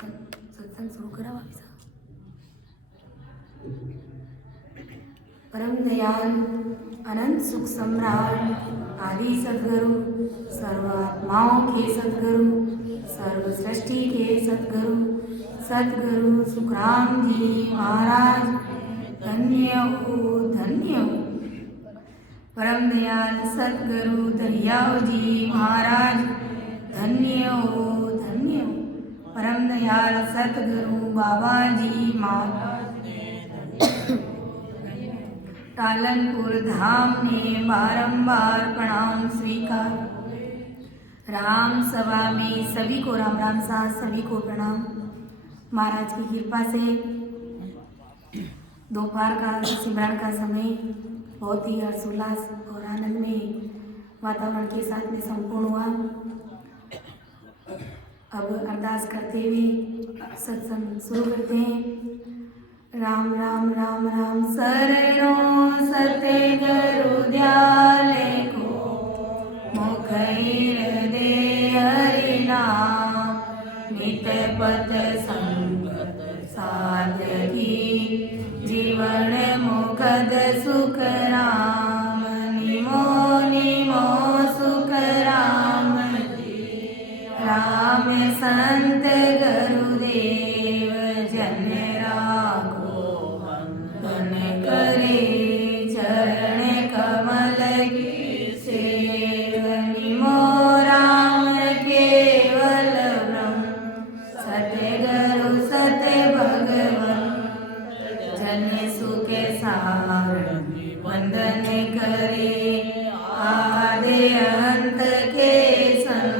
सत्संग शुरू करा वापस। परम दयाल अनंत सुख सम्राट आदि सदगुरु, सर्व आत्माओं के सदगुरु, सर्व सृष्टि के सदगुरु, सदगुरु सुखराम जी महाराज धन्य हो धन्य हो। परम दयाल सदगुरु दरियाव जी महाराज धन्य हो धन्य हो। परम दयाल सतगुरु बाबा जी महाराज टालनपुर धाम ने बारंबार प्रणाम स्वीकार। राम सभा में सभी को राम राम साथ सभी को प्रणाम। महाराज की कृपा से दोपहर का सिमरन का समय बहुत ही हर्षोल्लास और आनंद में वातावरण के साथ में संपूर्ण हुआ। अब अरदास करते हुए सत्संग शुरू करते हैं। राम राम राम राम शरणो सतगुरु दयाल को मुख हृदय हरि नाम नित पथ संगत साधकी जीवन मुखद सुख राम निमो निमो सुख राम राम संत गुरुदेव जन राघो वंदन करे चरण कमल की सेव निमो राम केवल ब्रह्म सतगुरु सत भगवन जन सुख सार वंदन करे आदि अंत के संग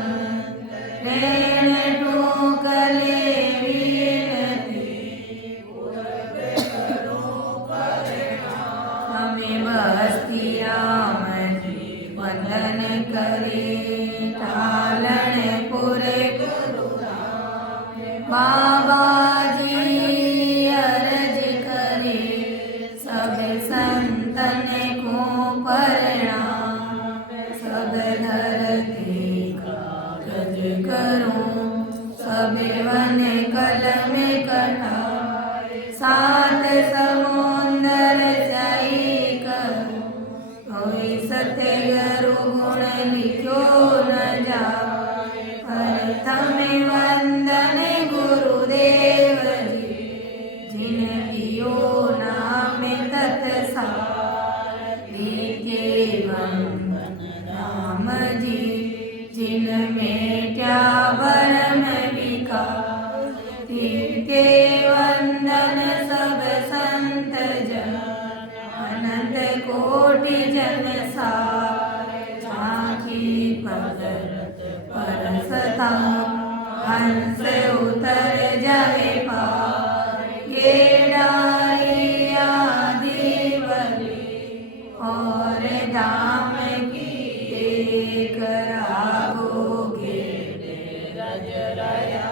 वंदन करे टालनपुर बाबा जी अर्ज करे सब संतन को प्रणाम। सब धरती कागज करो सब वन कलम कटाए सात समुंदर जाई करो कोई सतगुरु गुण लिखो न जाए। प्रथम वंदन गुरुदेव जी जिन लियो नाम तत्सार। द्वितीय वंदन राम जी जिन मेट्या भरम विकार। तृतीय वंदन सब संत जन अनंत कोटि जन सार। झांकी पदरत परसता हंस उतर जावे पार। ये डाली आदि बलि और दाम की एक रागोगे रजरया।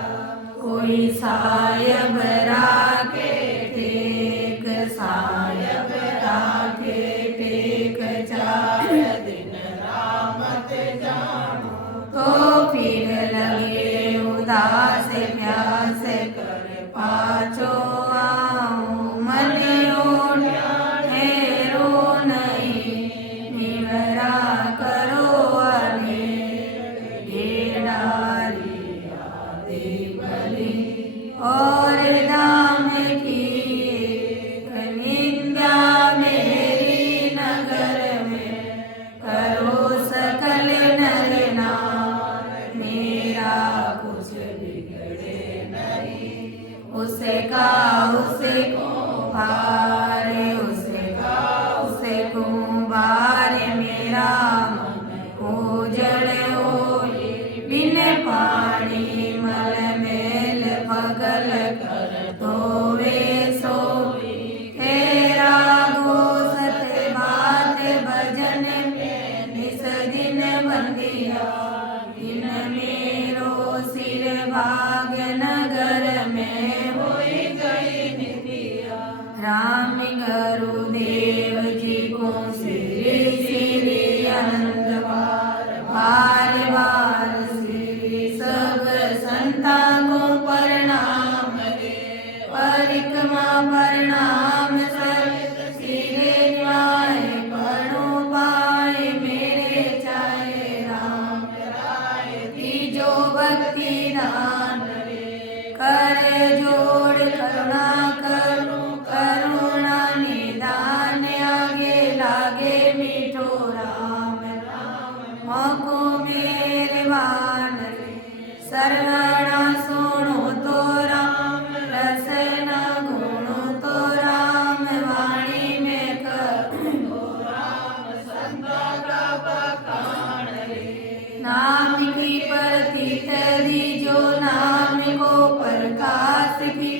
कोई सायब राके टेक सायब राके टेक चार दिन रामत जानो। तो फिर लगे उदास प्यास कर पाछो आओ मन ओढ़ा ठहरो नहीं निवरा करो अने ढेरारी आदि बलि और दाम की निंदा मेरी नगर में करो सकल नर नार। मेरा कुछ बिगड़े नहीं उसका उसको भार उसका उसको भार। मेरा मन उजड़ होए बिन पानी मल मेल पगल कर धोवे सोए। तेरा गो सत बात भजन में निस दिन बंदिया। दिन मेरो सिर भाग नगर में होई गई नितिया। राम गुरुदेव जी को श्री श्री अनंत बार बार बार श्री सब संता को प्रणाम। प्रतिदान कर जोड़ करुणा करूं करुणा निदान आगे लागे मीठो राम मोको मेरे वान सर्वना सुनो तो राम रसना गुणो तो राम वाणी में करूं तो राम संता का बखान नाम की प्रतीत दीजो नाम को प्रकाश की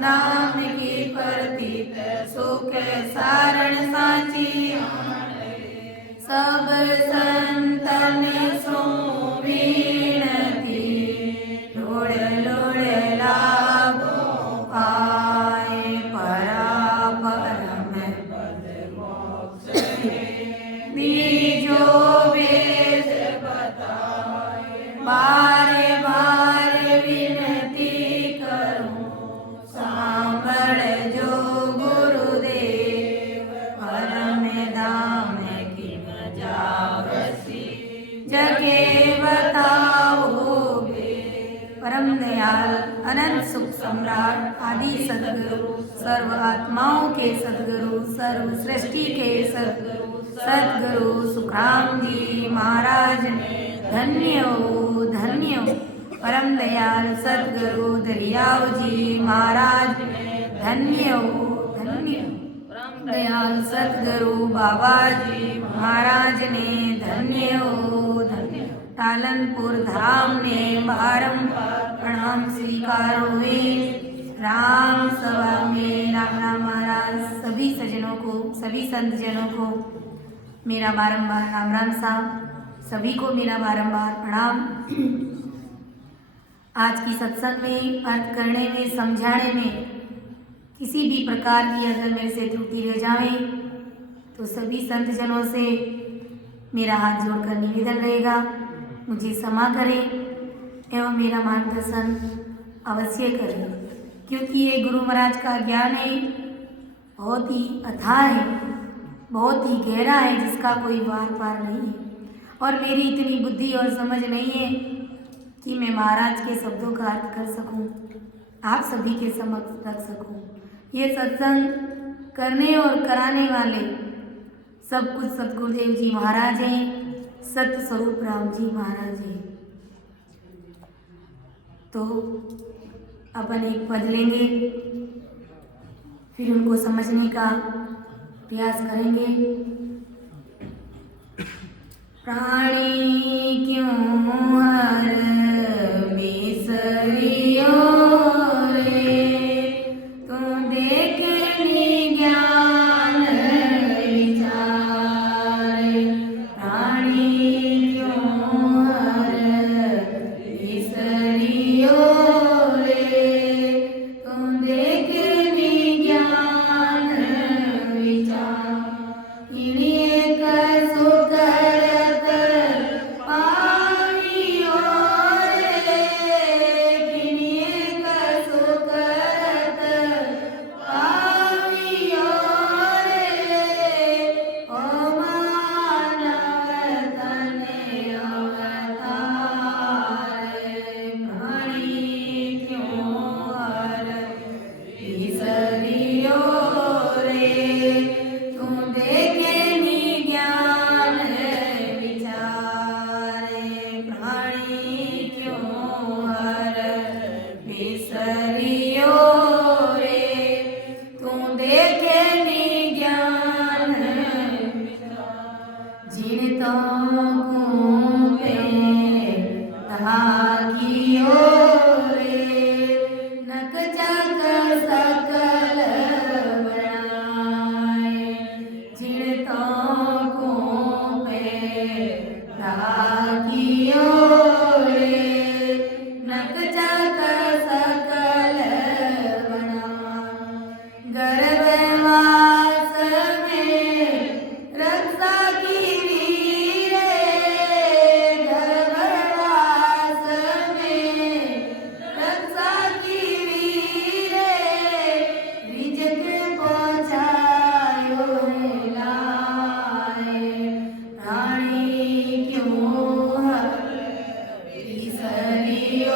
नाम की प्रतीत सुख सारण साची सब संतन सो विनती लोड़ लोड़ लाभो पाए परा परम पद मोक्ष दीजो वेद बताए बारे बारे विनती करूं सांभळ जो गुरुदेव परम धाम की जावसी जगे बताओगे परम दयाल अनंत सुख सम्राट आदि सदगुरु सर्व आत्माओं के सदगुरु सर्व सृष्टि के सदगुरु सदगुरु सुखराम जी महाराज ने धन्य हो परम दयाल सदगुरु दरियाव जी महाराज ने धन्य हो परम दयाल सदगुरु बाबा जी महाराज ने धन्य हो टालनपुर धाम ने बारंबार प्रणाम स्वीकार हुए राम सभा में राम महाराज सभी सज्जनों को सभी संत जनों को मेरा बारंबार राम साहब सभी को मेरा बारंबार प्रणाम। आज की सत्संग में अर्थ करने में समझाने में किसी भी प्रकार की अगर मेरे से त्रुटि रह जाए तो सभी संत जनों से मेरा हाथ जोड़कर निवेदन रहेगा मुझे क्षमा करें एवं मेरा मार्गदर्शन अवश्य करें क्योंकि ये गुरु महाराज का ज्ञान है बहुत ही अथाह है बहुत ही गहरा है जिसका कोई वार पार नहीं है और मेरी इतनी बुद्धि और समझ नहीं है कि मैं महाराज के शब्दों का अर्थ कर सकूं आप सभी के समक्ष रख सकूं। ये सत्संग करने और कराने वाले सब कुछ सतगुरुदेव जी महाराज हैं सत्य स्वरूप राम जी महाराज हैं। तो अपन एक पद लेंगे फिर उनको समझने का प्रयास करेंगे। प्राणी क्यों हर बिसरियो रे तू देखनी ज्ञान विचार प्राणी क्यों हर बिसरियो रे तू देखनी ज्ञान विचार इन्हीं कर सुकर पानियो रे किन्हीं कर सुकर पानियो रे ओ मानव तने अवतार प्राणी क्यों हर बिसरियो रे तू देखनी ज्ञान विचार प्राणी क्यों हर बिसरियो रे तू देखनी ज्ञान जिन तो पे धागियो रे नक जग सकल बनाए जिन तो पे धागियो रे नक जग सकल बनाए गर्भवास में रक्षा की वीरे गर्भवास में रक्षा की वीरे रिजक पहुँचायो है लाए प्राणी क्यों हर बिसरियो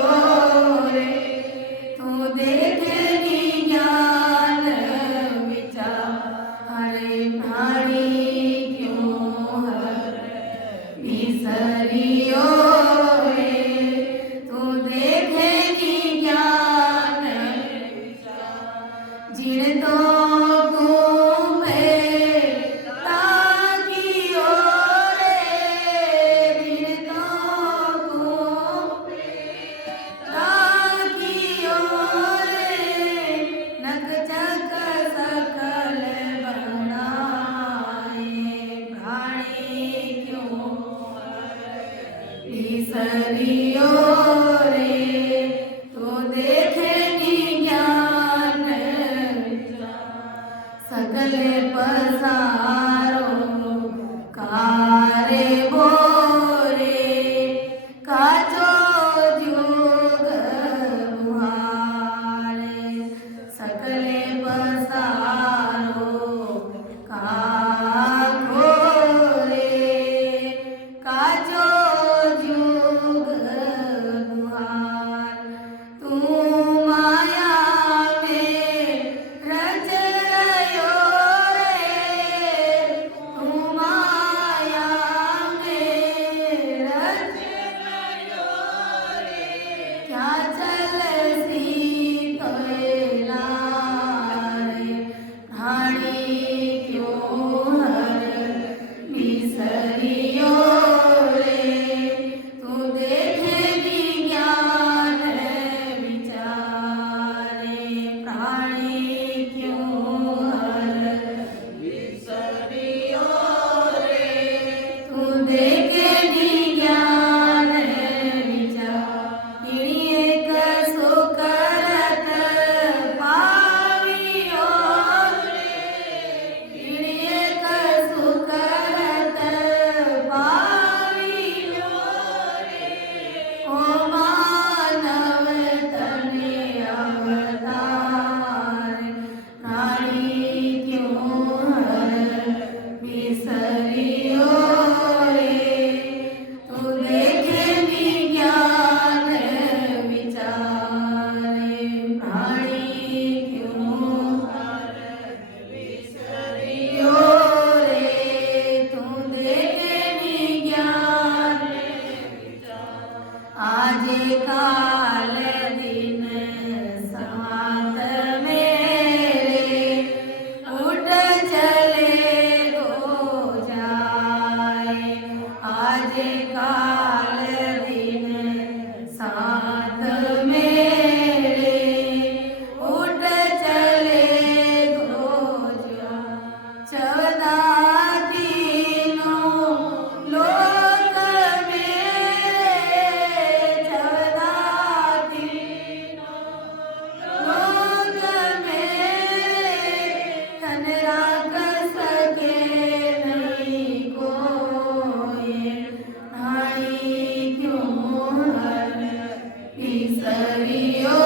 विसरियो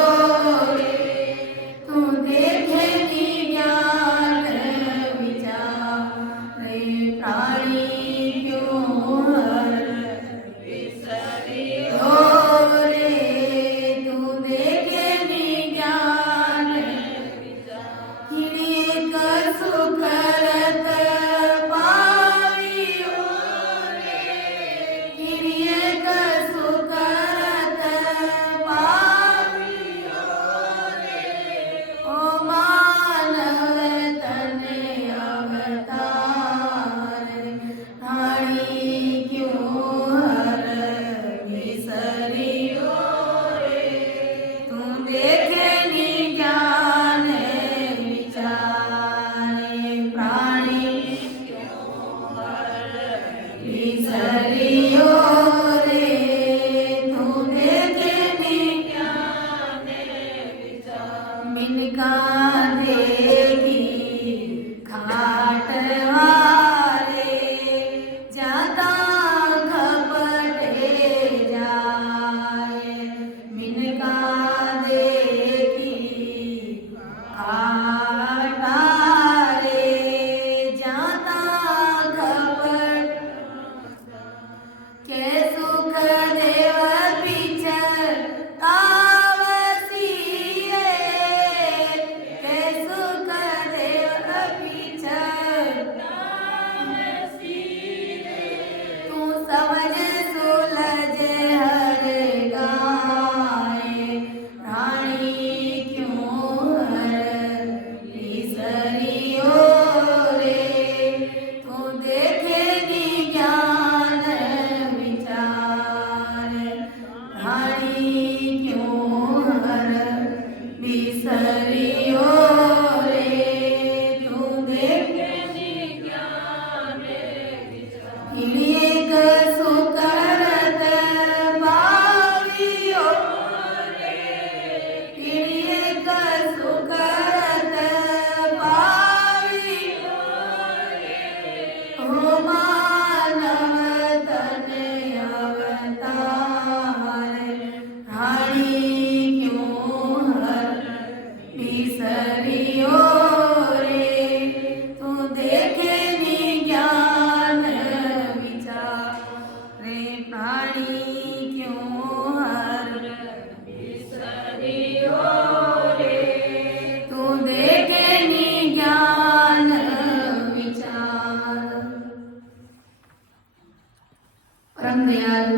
रे तू देखे ज्ञान विचार रे प्राणी क्यों हर विसरियो रे तू देखे ज्ञान विचार हिड़िए कर सुखरत पावियो रे हिड़िए कर सुखरत पावियो रे ओ मानव तन अवतार हाणी क्यों हर विसरियो रे तू देखे ज्ञान विचार प्राणी क्यों हर विसरियो रे तू देखे ज्ञान विचार मिनका देगी खाट हारे जाता घपटे जाए मिनका देगी खाट हारे जाता घपट के सुख देव पिचर तावसी के सुख देव पिचर तू समझ सुलझ हर गाए रानी क्यों हर विसरियो रे तू देखे ज्ञान विचार रानी क्यों हर विसरियो रे तू देखे ज्ञान विचार हिड़िए कर सुकरत पावियो रे हिड़िए कर सुकरत पावियो रे ओ मानव तन अवतार हाणी क्यों हर विसरियो रे तू देखे ज्ञान विचार रे प्राणी क्यों हर विसरियो रे तू देखे ज्ञान विचार परम दयाल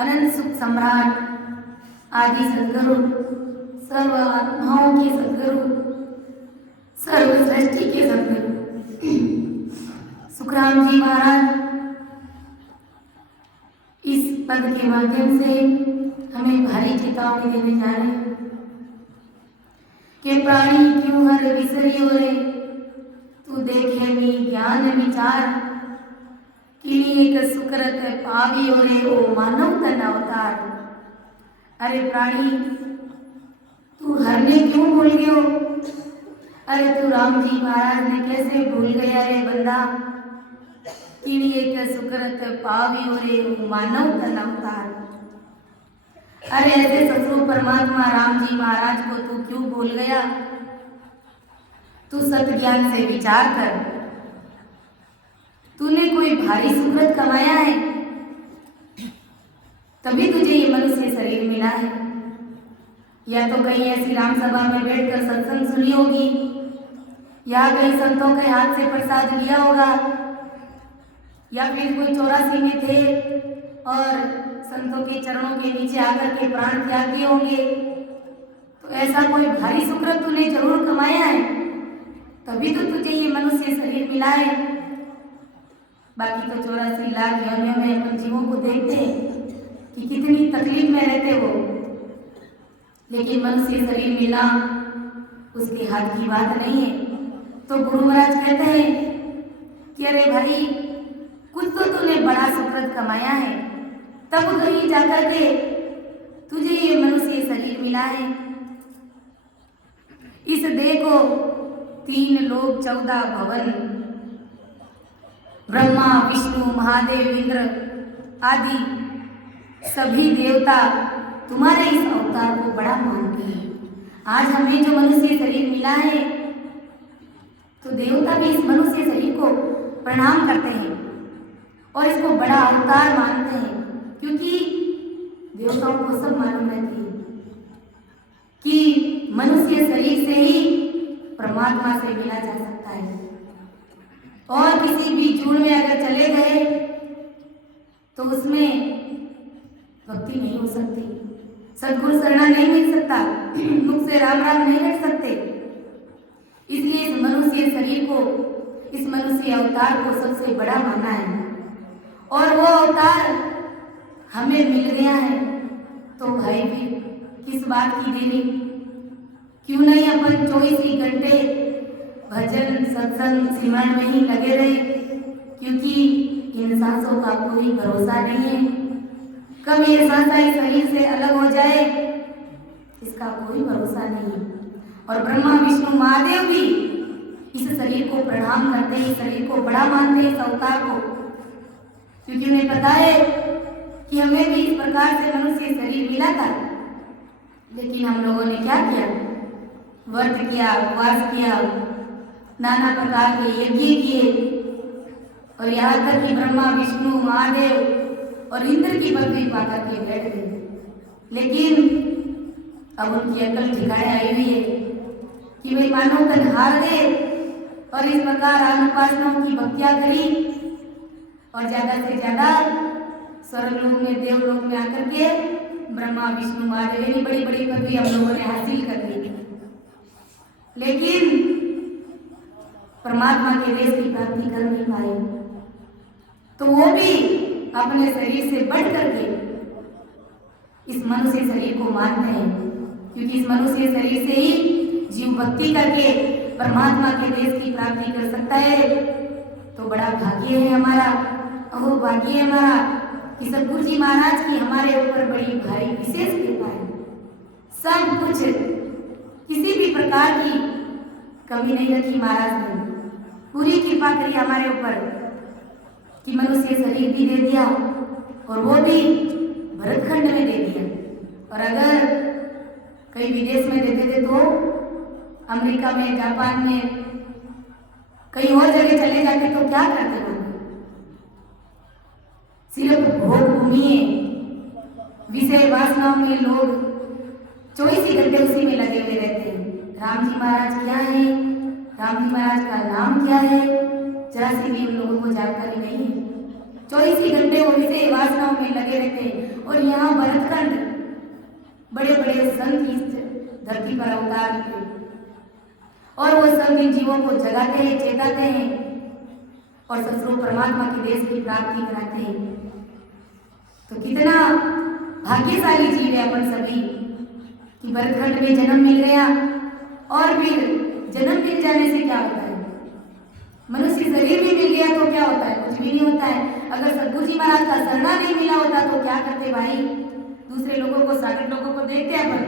अनंत सुख सम्राट आदि सदगुरु सर्व आत्माओं के सदगुरु सर्व सृष्टि के सदगुरु सुखराम जी महाराज इस पद के माध्यम से हमें भारी चेतावनी देने जा रहे हैं कि प्राणी क्यों हर विसरियो रे तू देखे ज्ञान विचार किणी एक सुकरत पावियो रे ओ मानव तन अवतार अरे प्राणी तू हरने क्यों भूल गयो अरे तू राम जी महाराज ने कैसे भूल गया रे बंदा किणी एक सुकरत पावियो रे ओ मानव तन अवतार अरे ऐसे सतगुरु परमात्मा राम जी महाराज को तू क्यों भूल गया तू सत ज्ञान से विचार कर तूने कोई भारी सुकृत कमाया है तभी तुझे ये मनुष्य शरीर मिला है या तो कहीं ऐसी राम सभा में बैठकर सत्संग सुनी होगी या कहीं संतों के हाथ से प्रसाद लिया होगा या फिर कोई 84 में थे और संतों के चरणों के नीचे आकर के प्राण त्याग दिए होंगे तो ऐसा कोई भारी सुकृत तूने जरूर कमाया है तभी तो तुझे ये मनुष्य शरीर मिला है। बाकी तो 84 लाख योनियों में अपन जीवों को देखते हैं कि कितनी तकलीफ में रहते हो लेकिन मनुष्य शरीर मिला उसके हाथ की बात नहीं है। तो गुरु महाराज कहते हैं कि अरे भाई कुछ तो तूने बड़ा सुकृत कमाया है तब कहीं जाकर के तुझे ये मनुष्य शरीर मिला है। इस देह को 3 लोक 14 भवन ब्रह्मा विष्णु महादेव इंद्र आदि सभी देवता तुम्हारे इस अवतार को बड़ा मानते हैं। आज हमें जो मनुष्य शरीर मिला है तो देवता भी इस मनुष्य शरीर को प्रणाम करते हैं और इसको बड़ा अवतार मानते हैं, क्योंकि देवताओं को सब मालूम रहती है कि मनुष्य शरीर से ही परमात्मा से मिला जा सकता है। और किसी भी जूड़ में अगर चले गए तो उसमें भक्ति नहीं हो सकती, सद्गुरु शरणा नहीं मिल सकता, मुख से राम राम नहीं रख सकते। इसलिए इस मनुष्य शरीर को, इस मनुष्य अवतार को सबसे बड़ा माना है। और वो अवतार हमें मिल गया है तो भाई भी किस बात की देरी, क्यों नहीं अपन 24 ही घंटे भजन सत्संग सिमरन में ही लगे रहे, क्योंकि इन सांसों का कोई भरोसा नहीं है, कब ये सांसा इस शरीर से अलग हो जाए इसका कोई भरोसा नहीं है। और ब्रह्मा विष्णु महादेव भी इस शरीर को प्रणाम करते हैं, इस शरीर को बड़ा मानते हैं, इस अवतार को, क्योंकि उन्हें पता है कि हमें भी इस प्रकार से मनुष्य शरीर मिला था। लेकिन हम लोगों ने क्या किया, व्रत किया, उपवास किया, नाना प्रकार के यज्ञ किए और यहाँ तक कि ब्रह्मा विष्णु महादेव और इंद्र की पदवी पाकर के बैठ गए। लेकिन अब उनकी अकल ठिकाने आई हुई है कि वे मानव तन हार गए और इस प्रकार आन उपासनाओं की भक्तियां करी और ज्यादा से ज्यादा स्वर्गलोक में देवलोक में आकर के ब्रह्मा विष्णु महादेव की बड़ी बड़ी पदवी हम लोगों ने हासिल कर ली। लेकिन परमात्मा के देश की प्राप्ति कर नहीं पाए, तो वो भी अपने शरीर से बढ़ करके इस मनुष्य शरीर को मानते हैं, क्योंकि इस मनुष्य शरीर से ही जीव भक्ति करके परमात्मा के देश की प्राप्ति कर सकता है। तो बड़ा भाग्य है हमारा, अहो भाग्य है हमारा कि सतगुरु जी महाराज की हमारे ऊपर बड़ी भारी विशेष कृपा है। सब कुछ, किसी भी प्रकार की कमी नहीं रखी महाराज ने, पूरी कृपा करी हमारे ऊपर कि मनुष्य शरीर भी दे दिया और वो भी भरतखंड में दे दिया। और अगर कहीं विदेश में देते थे तो अमेरिका में, जापान में, कहीं और जगह चले जाते तो क्या करते लोग, सिर्फ भोग भूमि है, विषय वासनाओं में लोग 24 ही घंटे उसी में लगे हुए रहते हैं। राम जी महाराज क्या है, राम जी महाराज का नाम क्या है, जरा सी भी उन लोगों को जानकारी नहीं है। 24 ही घंटे वो विषय वासनाओं में लगे रहते हैं। और यहाँ भरतखंड बड़े बड़े संत इस धरती पर अवतार निकले और वो सब इन जीवों को जगाते हैं, चेताते हैं और सतस्वरूप परमात्मा के देश की प्राप्ति कराते हैं। तो कितना भाग्यशाली जीव है अपन सभी कि भरतखंड में जन्म मिल गया। और फिर जन्म मिल जाने से क्या होता है, मनुष्य शरीर भी मिल गया तो क्या होता है, कुछ भी नहीं होता है। अगर सतगुरु जी महाराज का शरणा नहीं मिला होता तो क्या करते भाई, दूसरे लोगों को, सागर लोगों को देखते हैं अपन,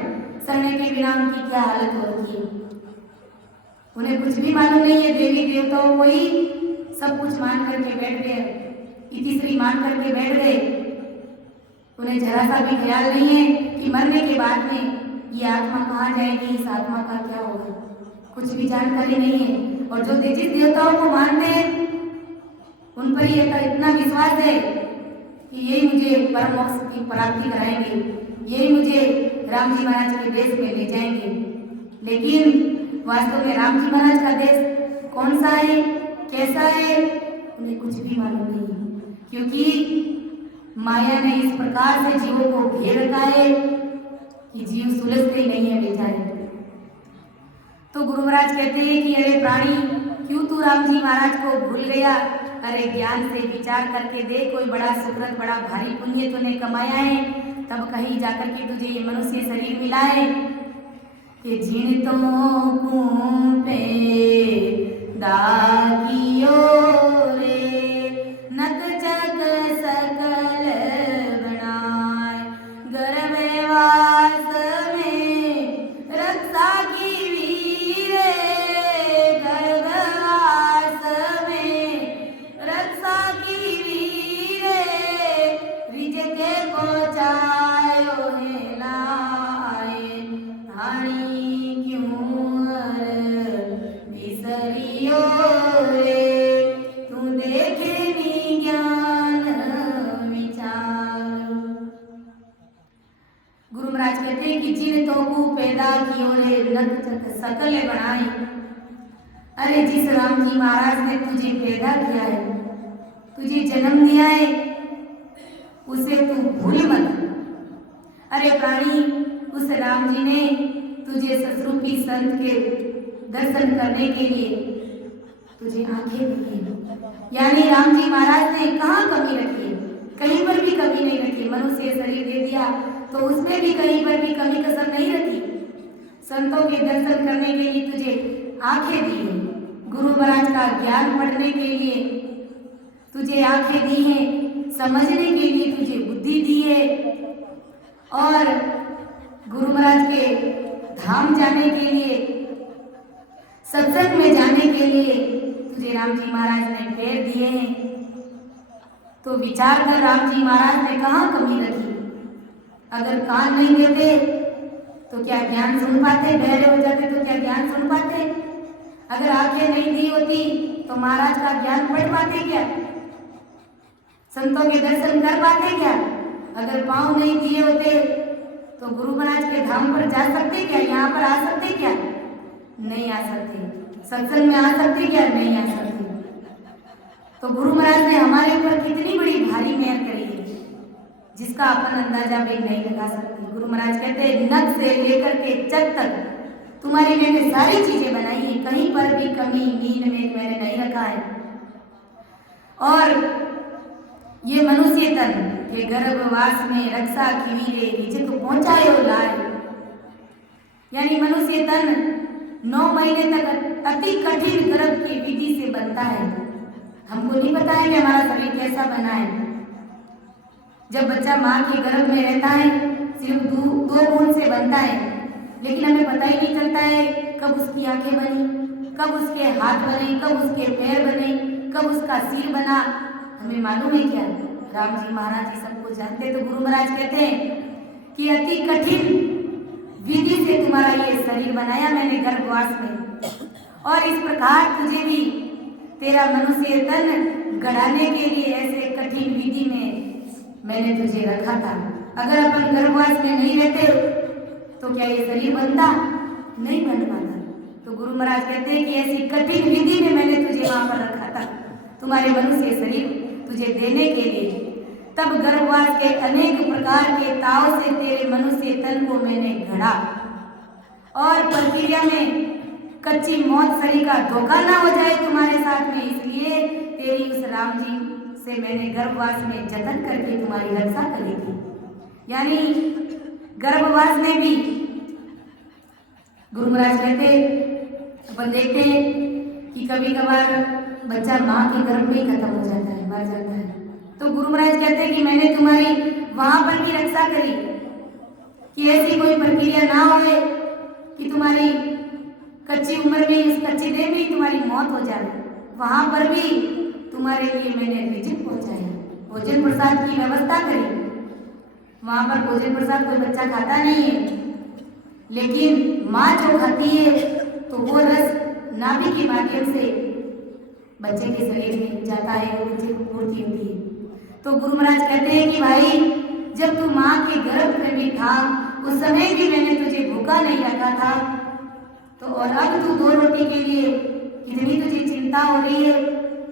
शरण के बिना उनकी क्या हालत होती है, उन्हें कुछ भी मालूम नहीं है। देवी देवताओं को ही सब कुछ मान करके बैठ गए, इतिश्री मान करके बैठ गए, उन्हें जरा सा भी ख्याल नहीं है कि मरने के बाद में ये आत्मा कहाँ जाएगी, इस आत्मा का क्या होगा, कुछ भी जानकारी नहीं है। और जो जिस देवताओं को मानते हैं उन पर ही इतना विश्वास है कि यही मुझे परम मोक्ष की प्राप्ति कराएंगे, यही मुझे राम जी महाराज के देश में ले जाएंगे। लेकिन वास्तव में राम जी महाराज का देश कौन सा है, कैसा है, उन्हें कुछ भी मालूम नहीं है, क्योंकि माया ने इस प्रकार से जीवों को घेर रखा है कि जीव सुलझते ही नहीं है बेचारे। तो गुरु महाराज कहते हैं कि अरे प्राणी, क्यों तू राम जी महाराज को भूल गया, अरे ज्ञान से विचार करके देख, कोई बड़ा सुकृत, बड़ा भारी पुण्य तूने कमाया है, तब कहीं जाकर के तुझे ये मनुष्य शरीर मिला है कि जिन तो पे दागियो रे नत जग सकल बनाए, गर्भवास में रक्षा की वीरे, गर्भवास में रक्षा की वीरे, रिज के पहुँचायो है ला भाणी क्यों हर बिसरियो रे, तू देखे नी ज्ञान विचार। गुरु महाराज कहते हैं कि जिन तो को पैदा कियो रे लख चक सकल बनाई। अरे जिस राम जी महाराज ने तुझे पैदा किया है, तुझे जन्म दिया है, उसे तू भूल मत। अरे प्राणी, उस राम जी ने तुझे ससरूपी संत के दर्शन करने के लिए तुझे आंखें दी है। यानी राम जी महाराज ने कहाँ कमी रखी है? कहीं पर भी कमी नहीं रखी। मनुष्य शरीर दे दिया तो उसमें भी कहीं पर भी कमी कसर नहीं रखी। संतों के दर्शन करने के लिए तुझे आंखें दी है। गुरु महाराज का ज्ञान पढ़ने के लिए तुझे आंखें दी हैं, समझने के लिए तुझे बुद्धि दी है, और गुरु महाराज के धाम जाने के लिए, सत्संग में जाने के लिए तुझे राम जी महाराज ने पैर दिए हैं। तो विचार कर राम जी महाराज ने कहाँ कमी रखी? अगर कान नहीं देते तो क्या ज्ञान सुन पाते? बहरे हो जाते तो क्या ज्ञान सुन पाते? अगर आंखें नहीं दी होती तो महाराज का ज्ञान पढ़ पाते क्या? संतों के दर्शन कर पाते क्या? अगर पांव नहीं दिए होते तो गुरु महाराज के धाम पर जा सकते क्या? यहाँ पर आ सकते क्या? नहीं आ सकते। सत्संग में आ सकते क्या? नहीं आ सकते। तो गुरु महाराज ने हमारे ऊपर कितनी बड़ी भारी मेहर करी है, जिसका अपन अंदाजा भी नहीं लगा सकते। गुरु महाराज कहते हैं नख से लेकर के चक तक तुम्हारी मैंने सारी चीजें बनाई है, कहीं पर भी कमी मीन में मैंने नहीं रखा है। और ये मनुष्य तन के गर्भवास में रक्षा खीरे रिजक पहुंचायो लाए। यानी मनुष्य तन 9 महीने तक अति कठिन गर्भ की विधि से बनता है। हमको नहीं पता है कि हमारा शरीर कैसा बना है। जब बच्चा माँ के गर्भ में रहता है सिर्फ 2 बूंद से बनता है, लेकिन हमें पता ही नहीं चलता है कब उसकी आंखें बनी, कब उसके हाथ बने, कब उसके पैर बने, कब उसका सिर बना। हमें मालूम है क्या? राम जी महाराज जी सबको जानते हैं। तो गुरु महाराज कहते हैं कि अति कठिन विधि से तुम्हारा ये शरीर बनाया मैंने गर्भवास में, और इस प्रकार तुझे भी तेरा मनुष्य तन गढ़ाने के लिए ऐसे कठिन विधि में मैंने तुझे रखा था। अगर अपन गर्भवास में नहीं रहते तो क्या ये शरीर बनता? नहीं बन पाता। तो गुरु महाराज कहते हैं कि ऐसी कठिन विधि में मैंने तुझे वहां पर रखा था, तुम्हारे मनुष्य शरीर तुझे देने के लिए। तब गर्भवास के अनेक प्रकार के ताव से तेरे मनुष्य तन को मैंने गढ़ा, और प्रक्रिया में कच्ची मौत शरीर का धोखा ना हो जाए तुम्हारे साथ में, इसलिए तेरी उस राम जी से मैंने गर्भवास में जतन करके तुम्हारी रक्षा करी थी। यानी गर्भवास में भी गुरु महाराज कहते, अपन देखते हैं कि कभी कभार बच्चा माँ के गर्भ में ही खत्म हो जाता है, मर जाता है। तो गुरु महाराज कहते हैं कि मैंने तुम्हारी वहां पर भी रक्षा करी कि ऐसी कोई प्रक्रिया ना हो कि तुम्हारी कच्ची उम्र में, इस कच्ची देह में ही तुम्हारी मौत हो जाए। वहां पर भी तुम्हारे लिए मैंने रिजिक पहुंचाया, भोजन प्रसाद की व्यवस्था करी। वहां पर भोजन प्रसाद कोई बच्चा खाता नहीं है, लेकिन माँ जो खाती है तो वो रस नाभि के माध्यम से बच्चे के शरीर में जाता है, वो बच्चे को पूर्ति होती है। तो गुरु महाराज कहते हैं कि भाई जब तू माँ के गर्भ में भी था उस समय भी मैंने तुझे भूखा नहीं रखा था, तो और अब तू 2 रोटी के लिए कितनी तुझे चिंता हो रही है?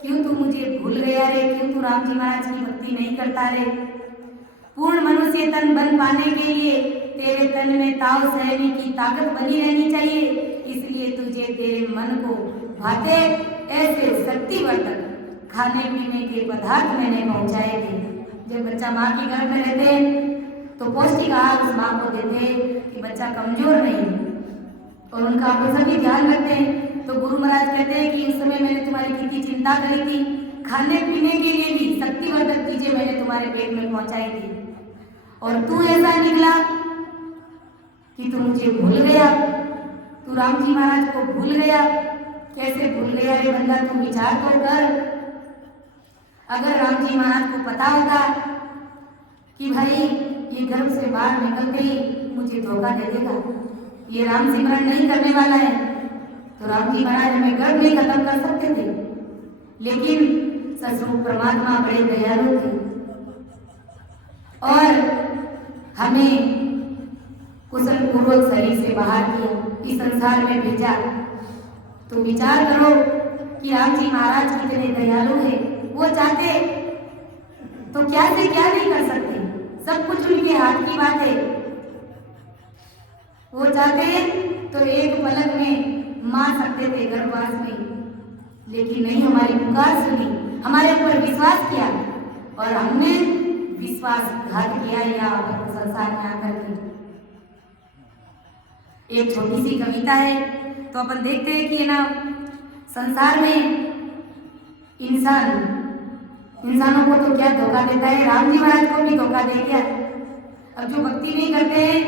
क्यों तू मुझे भूल गया रे? क्यों तू राम जी महाराज की भक्ति नहीं करता रे? पूर्ण मनुष्य तन बन पाने के लिए तेरे तन में ताव सहने की ताकत बनी रहनी चाहिए, इसलिए तुझे तेरे मन को भाते ऐसे शक्तिवर्धक खाने पीने के पदार्थ मैंने पहुंचाए थे। जब बच्चा माँ के गर्भ में रहते तो पौष्टिक आहार उस माँ को देते कि बच्चा कमजोर नहीं, और उनका पोषण भी ध्यान रखते हैं। तो गुरु महाराज कहते हैं कि उस समय मैंने तुम्हारी कितनी चिंता करी थी, खाने पीने के लिए भी शक्तिवर्धक चीजें मैंने तुम्हारे पेट में पहुंचाई थी, और तू ऐसा निकला कि तू मुझे भूल गया, तू राम जी महाराज को भूल गया। कैसे भूल गया रे बंदा? तू विचार तो कर। अगर राम जी महाराज को पता होता कि भाई ये गर्भ से बाहर निकलते ही मुझे धोखा दे देगा, ये राम सिमरन नहीं करने वाला है, तो राम जी महाराज हमें गर्भ में खत्म कर सकते थे, लेकिन सचमुच परमात्मा बड़े दयालु थे और हमें कुशल पूर्वक शरीर से बाहर किया, इस संसार में भेजा। तो विचार करो कि राम जी महाराज कितने दयालु हैं। वो चाहते तो क्या से क्या नहीं कर सकते, सब कुछ उनके हाथ की बात है। वो चाहते तो एक पलक में मार सकते थे गर्भवास में, लेकिन नहीं, हमारी पुकार सुनी, हमारे ऊपर विश्वास किया और हमने विश्वासघात किया या संसार में आकर के। एक छोटी सी कविता है, तो अपन देखते हैं कि ना संसार में इंसानों को तो क्या धोखा देता है, राम जी महाराज को भी धोखा दे दिया। अब जो भक्ति नहीं करते हैं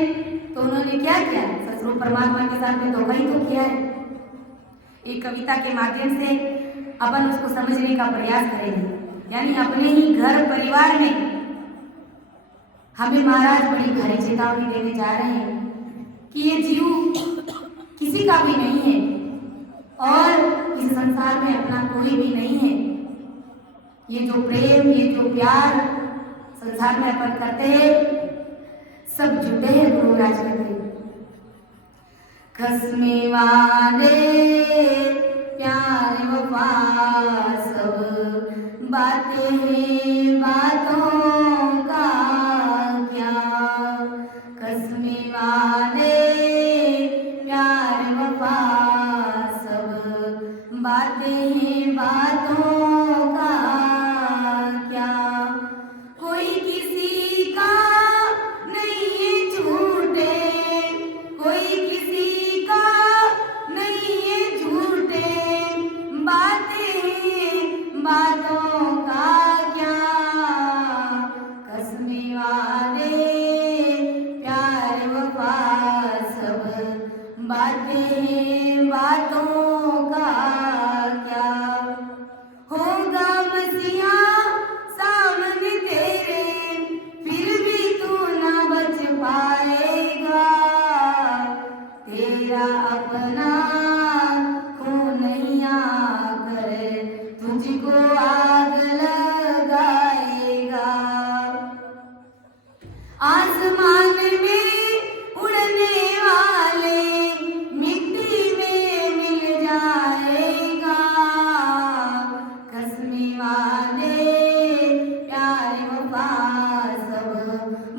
तो उन्होंने क्या किया, सचमुच परमात्मा के साथ में धोखा ही तो किया है। एक कविता के माध्यम से अपन उसको समझने का प्रयास करेंगे। यानी अपने ही घर परिवार में हमें महाराज बड़ी भारी चेतावनी देने जा रहे हैं कि ये जीव किसी का भी नहीं है और इस संसार में अपना कोई भी नहीं है। ये जो प्रेम, ये जो प्यार संसार में अपन करते हैं, सब जुटे हैं गुरु महाराज कहते। खसमे वाले प्यार वफा सब बातें हैं, बातों का क्या। खसमे वाले प्यार वफा सब बातें हैं, बातों का क्या। कोई किसी का नहीं है झूठे, कोई किसी का नहीं है झूठे, बातें हैं, बातों का क्या। कसमे वाले प्यार वफा सब बातें हैं, बातों का क्या। होगा मसीहा सामने तेरे, फिर भी तू ना बच पाएगा। तेरा अपना खून नहीं आकर तुझको आग लगाएगा। आसमान में उड़ने वाले मिट्टी में मिल जाएगा। कसमे वाले प्यार वफा सब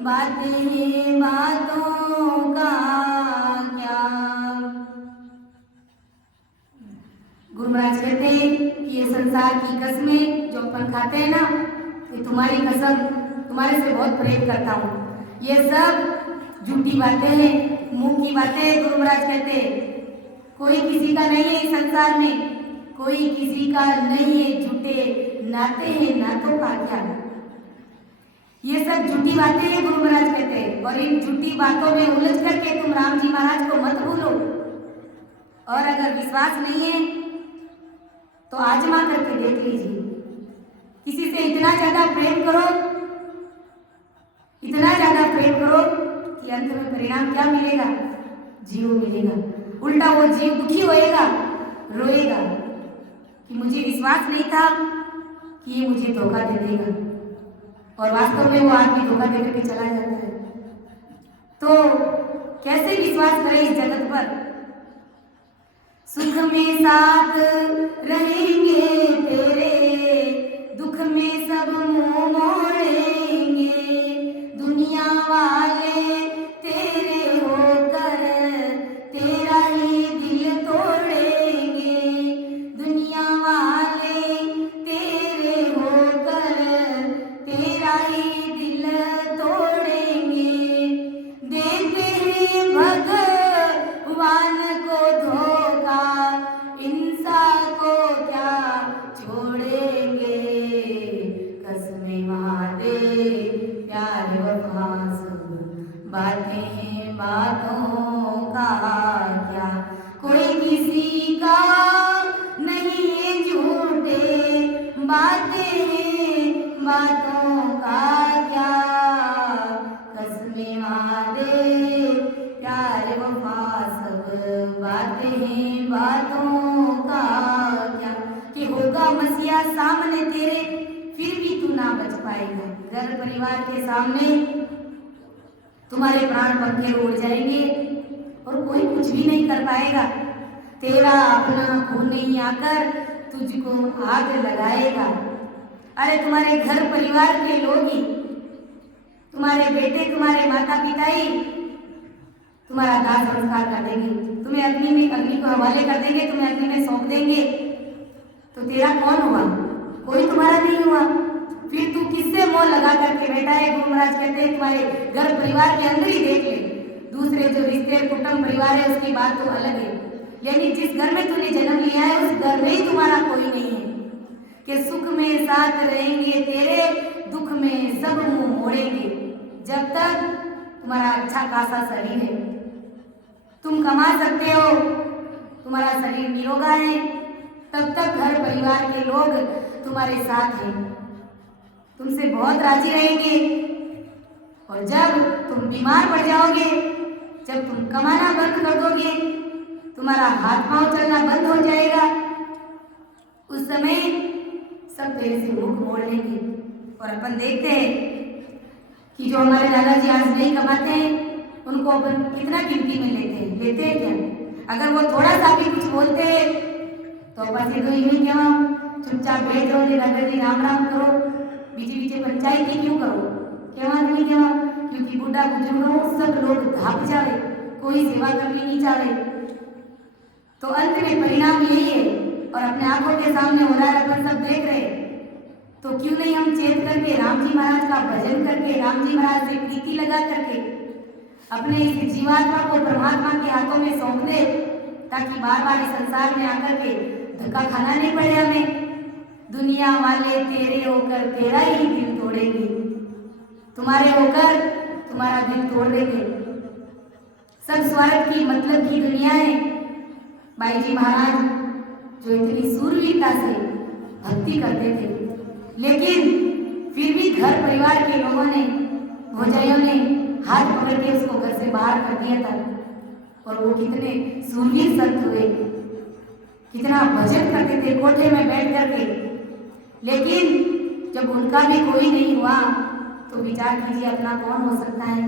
बातें हैं, बातों का क्या। गुरु महाराज कहते हैं कि ये संसार की कसमें जो अपन खाते हैं ना, ये तुम्हारी कसम, तुम्हारे से बहुत प्रेम करता हूँ, ये सब झूठी बातें हैं, मुंह की बातें हैं। गुरु महाराज कहते कोई किसी का नहीं है इस संसार में, कोई किसी का नहीं है, झूठे नाते हैं, नातों का क्या। ये सब झूठी बातें हैं गुरु महाराज कहते हैं, और इन झूठी बातों में उलझ करके तुम राम जी महाराज को मत भूलो। और अगर विश्वास नहीं है तो आजमा करके देख लीजिए। किसी से इतना ज्यादा प्रेम करो, इतना ज्यादा प्रेम करो कि अंत में परिणाम क्या मिलेगा, जीव मिलेगा। उल्टा वो जीव दुखी होएगा, रोएगा कि मुझे विश्वास नहीं था कि ये मुझे धोखा दे देगा, और वास्तव में वो आदमी धोखा दे करके चला जाता है। तो कैसे विश्वास करें इस जगत पर। सुख में साथ रहेंगे तेरे, दुख में सब मुंह मोड़ेंगे। दुनिया वाले तेरे होकर तेरा ही दिल तोड़ेंगे। दुनिया वाले तेरे होकर तेरा ही दिल तोड़ेंगे। देते हैं भगवान को धोखा, इंसान को क्या छोड़ेंगे। कसमे वादे प्यार वफा सब बातें हैं बातों का क्या, कि होगा मसीहा सामने तेरे फिर भी तू ना बच पाएगा। घर परिवार के सामने तुम्हारे प्राण पंखे उड़ जाएंगे और कोई कुछ भी नहीं कर पाएगा। तेरा अपना खून नहीं आकर तुझको आग लगाएगा। अरे तुम्हारे घर परिवार के लोग ही, तुम्हारे बेटे तुम्हारे माता पिता ही तुम्हारा दाह संस्कार कर देंगे, तुम्हें अग्नि को हवाले कर देंगे, तुम्हें अग्नि में सौंप देंगे। तो तेरा कौन हुआ? कोई तुम्हारा नहीं हुआ। फिर तू किससे मोह लगा करके बैठा है? गुरु महाराज कहते हैं तुम्हारे घर परिवार के अंदर ही देख ले, दूसरे जो रिश्ते कुटुंब परिवार है उसकी बात तो अलग है, यानी जिस घर में तूने जन्म लिया है उस घर में ही तुम्हारा कोई नहीं है। कि सुख में साथ रहेंगे तेरे, दुख में सब मुंह मोड़ेंगे। जब तक तुम्हारा अच्छा खासा शरीर है, तुम कमा सकते हो, तुम्हारा शरीर निरोगा है, तब तक घर परिवार के लोग तुम्हारे साथ हैं, तुमसे बहुत राजी रहेंगे। और जब तुम बीमार पड़ जाओगे, जब तुम कमाना बंद कर दोगे, तुम्हारा हाथ पांव चलना बंद हो जाएगा, उस समय सब तेरे से मुख मोड़ लेंगे। और अपन देखते हैं कि जो हमारे दादाजी आज नहीं कमाते हैं उनको अपन कितना गिनती में लेते हैं क्या? अगर वो थोड़ा सा भी कुछ बोलते हैं तो अपन से तो यूं क्या, चुपचाप बैठ रहो, दादाजी राम राम करो, बीचे बीचे पंचायत ही क्यों करो, क्या नहीं क्या, क्योंकि बुढ़ा बुजुर्गों सब लोग धाप जाए, कोई सेवा करनी नहीं चाहे। तो अंत में परिणाम यही है, और अपने आंखों के सामने हो रहा है, अपन सब देख रहे हैं। तो क्यों नहीं हम चेत करके राम जी महाराज का भजन करके, राम जी महाराज से प्रीति लगा करके अपने इस जीवात्मा को परमात्मा के हाथों में सौंप दे, ताकि बार बार इस संसार में आकर के धक्का खाना नहीं पड़े हमें। दुनिया वाले तेरे होकर तेरा ही दिल तोड़ेंगे, तुम्हारे होकर तुम्हारा दिल तोड़ देंगे। सब स्वार्थ की मतलब की दुनिया है। बाई जी महाराज जो इतनी सूरवीरता से भक्ति करते थे, लेकिन फिर भी घर परिवार के लोगों ने, भोजाइयों ने हाथ पकड़ के उसको घर से बाहर कर दिया था। और वो कितने सूरवीर संत हुए, कितना भजन करते थे कोठे में बैठ करके। लेकिन जब उनका भी कोई नहीं हुआ तो विचार कीजिए अपना कौन हो सकता है?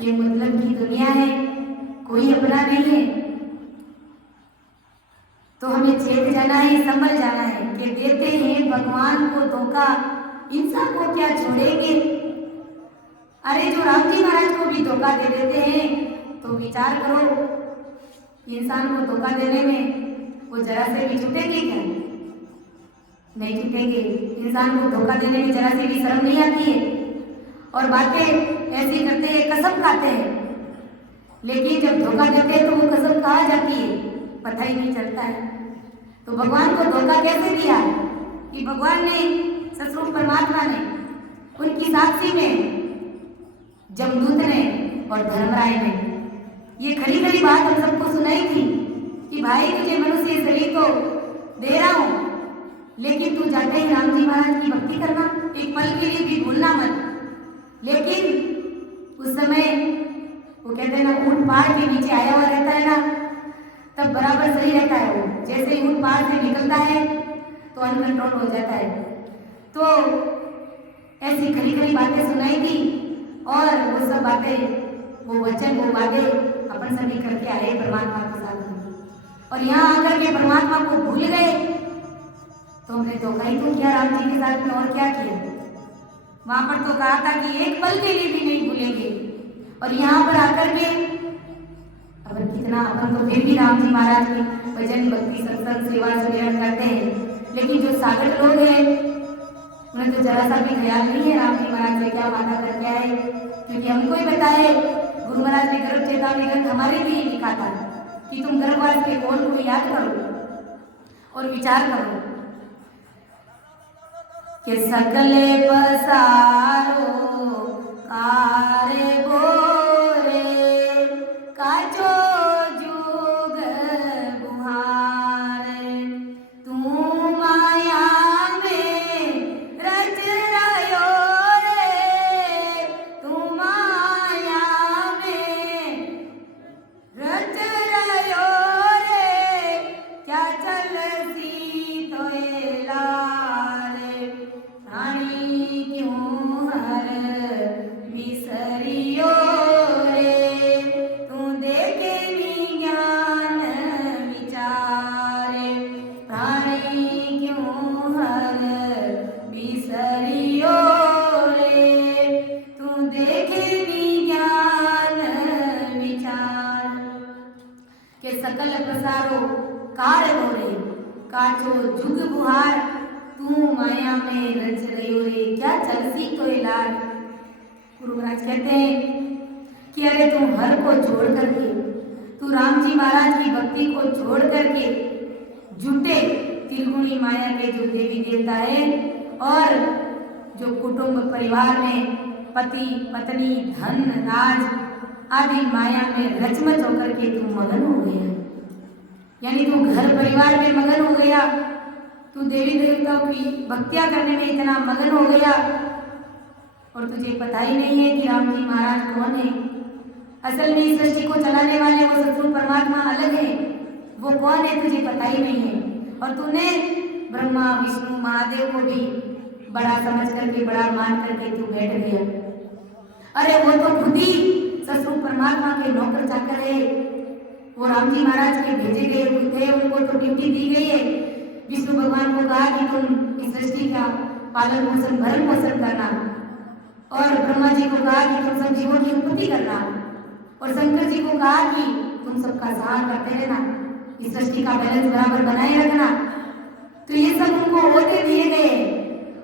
ये मतलब की दुनिया है, कोई अपना नहीं है। तो हमें चेत जाना है, संभल जाना है कि देते हैं भगवान को धोखा, इंसान को क्या छोड़ेंगे। अरे जो राम जी महाराज को भी धोखा दे देते हैं तो विचार करो, इंसान को धोखा देने में वो जरा से भी छूटेंगे क्या? नहीं छूटेंगे। इंसान को धोखा देने में जरा से भी शर्म नहीं आती है, और बातें ऐसी करते हैं, कसम खाते हैं, लेकिन जब धोखा देते हैं तो वो कसम कहाँ जाती है पता ही नहीं चलता है। तो भगवान को धोखा कैसे दिया कि भगवान ने, सतरूप परमात्मा ने, उनकी साक्षी में जमदूत ने और धर्मराय ने ये खरी खरी बात हम सबको सुनाई थी कि भाई तुझे मनुष्य शरीर तो दे रहा हूं, लेकिन तू जाते ही राम जी महाराज की भक्ति करना, एक पल के लिए भी भूलना मत। लेकिन उस समय वो कहते हैं ना, ऊंट पहाड़ के नीचे आया हुआ रहता है ना, तब बराबर सही रहता है। वो जैसे ही ऊंट पहाड़ से निकलता है तो अनकंट्रोल हो जाता है। तो ऐसी खरी खरी बातें सुनाई थी, और वो सब बातें, वो वचन, वो बातें अपन सभी करके आए परमात्मा के साथ। और यहाँ आकर के परमात्मा को भूल गए तो हमने धोखा ही तो किया राम जी के साथ में, और क्या किया? वहां पर तो कहा था कि एक पल के लिए भी नहीं भूलेंगे, और यहाँ पर आकर के अपन कितना, अपन तो फिर भी राम जी महाराज की भजन भक्ति सत्संग सेवा सुमिरन करते हैं, लेकिन जो सागर लोग हैं उन्हें तो जरा सा भी ख्याल नहीं है राम जी महाराज से क्या वादा करके आए। क्योंकि हमको ही पता है, गुरु महाराज ने गर्भ चेतावनी ग्रंथ हमारे लिए लिखा था कि तुम गर्भवास के कौन को याद करो और विचार करो कि सकले पसारो कारे बोरे काचो जुग बुहारे, तू माया में रच रयो रे, तू माया में रच रयो के सकल प्रसारो कार मोरे काचो जुग बुहार तू माया में रच रही रे क्या चलसी तो लाल। गुरु महाराज कहते हैं कि अरे तू हर को छोड़ करके, तू राम जी महाराज की भक्ति को छोड़ करके झूठे त्रिगुणी माया के जो देवी देवता है और जो कुटुंब परिवार में पति पत्नी धन राज आदि माया में रचमच होकर के तू मगन हो गया, यानी तू घर परिवार में मगन हो गया, तू देवी देवताओं की भक्तियां करने में इतना मगन हो गया और तुझे पता ही नहीं है कि राम जी महाराज कौन है। असल में इस सृष्टि को चलाने वाले वो सतगुरु परमात्मा अलग है, वो कौन है तुझे पता ही नहीं है। और तूने ब्रह्मा विष्णु महादेव को भी बड़ा समझ करके बड़ा मान करके तू बैठ गया। अरे वो तो खुद ही सतगुरु परमात्मा के नौकर चाकर है, वो राम जी महाराज के भेजे गए थे, उनको तो ड्यूटी दी गई है। विष्णु भगवान को कहा कि तुम इस सृष्टि का पालन पोषण भरण पोषण करना, और ब्रह्मा जी को कहा कि तुम सब जीवों की उत्पत्ति करना, और शंकर जी को कहा कि तुम सबका सहार करते रहना, इस सृष्टि का बैलेंस बराबर बनाए रखना। तो ये सब उनको होते दिए गए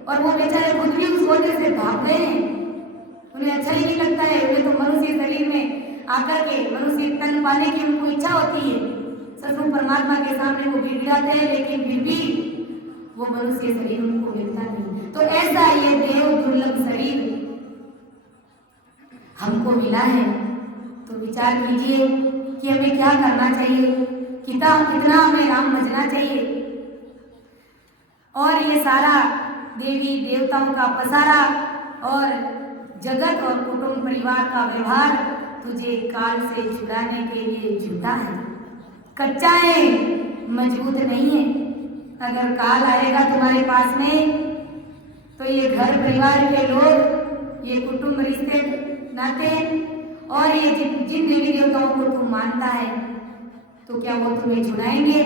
और वो बेचारे खुद भी उस होते से भाग गए हैं। उन्हें अच्छा ही नहीं लगता है, उन्हें तो मनुष्य शरीर में आकर के मनुष्य तन पाने की उनको इच्छा होती है। सतगुरु परमात्मा के सामने वो गिड़गिड़ाते हैं, लेकिन फिर भी वो मनुष्य शरीर उनको मिलता नहीं। तो ऐसा ये देव दुर्लभ शरीर हमको मिला है, तो विचार कीजिए कि हमें क्या करना चाहिए, कितना हमें राम भजना चाहिए। और ये सारा देवी देवताओं का पसारा और जगत और कुटुंब परिवार का व्यवहार तुझे काल से छुड़ाने के लिए झूठा है, कच्चा है, मजबूत नहीं है। अगर काल आएगा तुम्हारे पास में तो ये घर परिवार के लोग, ये कुटुंब रिश्ते नाते और ये जिन देवी देवताओं को तू मानता है, तो क्या वो तुम्हें छुड़ाएंगे?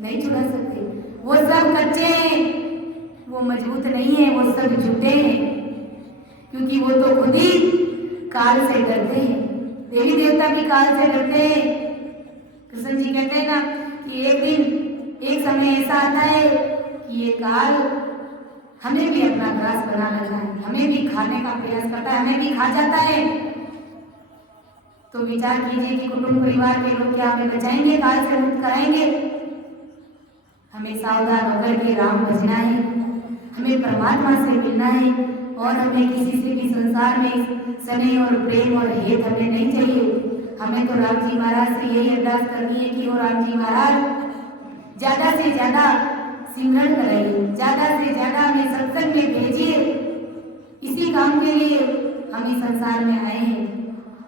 नहीं छुड़ा सकते। वो सब कच्चे हैं, वो मजबूत नहीं है, वो सब झूठे हैं, क्योंकि वो तो खुद ही काल से डरते हैं। देवी देवता भी काल से डरते हैं। कृष्ण जी कहते हैं ना कि एक दिन एक समय ऐसा आता है कि ये काल हमें भी अपना ग्रास बना लेता है, हमें भी खाने का प्रयास करता है, हमें भी खा जाता है। तो विचार कीजिए कि कुटुंब परिवार के लोग क्या हमें बचाएंगे, काल से मुक्त कराएंगे? हमें सावधान होकर के राम भजना है, हमें परमात्मा से मिलना है, और हमें किसी से भी संसार में स्नेह और प्रेम और हेत हमें नहीं चाहिए। हमें तो राम जी महाराज से यही अरदास करनी है कि वो राम जी महाराज ज्यादा से ज्यादा सिमरन कराइए, ज्यादा से ज्यादा हमें सत्संग में भेजिए। इसी काम के लिए हम इस संसार में आए हैं,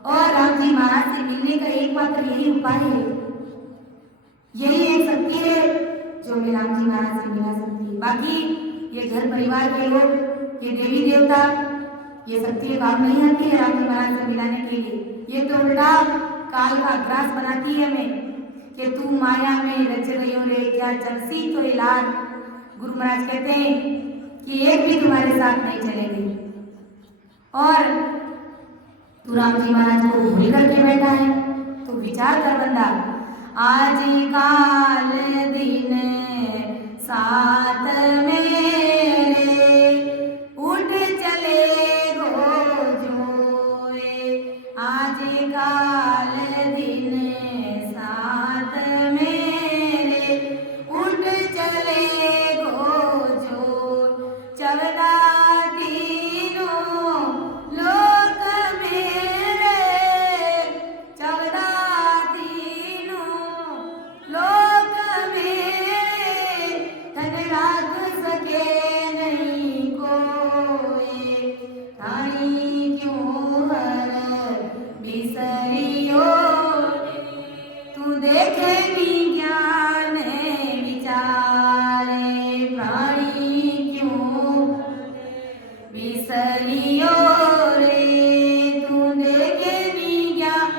और राम जी महाराज से मिलने का एकमात्र यही उपाय है, यही एक शक्ति है जो हमें राम जी महाराज से मिला सकती है। बाकी ये घर परिवार के लोग, ये देवी देवता, ये शक्ति काम नहीं आती है राम जी महाराज से मिलाने के लिए। ये तो उल्टा काल का ग्रास बनाती है हमें कि तू माया में रच गई हो रे क्या चलसी तो लाल। गुरु महाराज कहते हैं कि एक भी तुम्हारे साथ नहीं चलेगी, और तू राम जी महाराज को भूल करके बैठा है। तो विचार कर बंदा, आज काल दिन साथ मेरे उठ चले गो जोए, आज काल दिन साथ मेरे उठ चले गो जो, चवदा तीनों लोक मेरे, चवदा तीनों लोक मेरे, धन राख सके नहीं कोई, रानी क्यों हर बिसरियो, तू देखेगी ज्ञान विचारे, प्राणी क्यों बिसरियो रे, तू देखेगी ज्ञान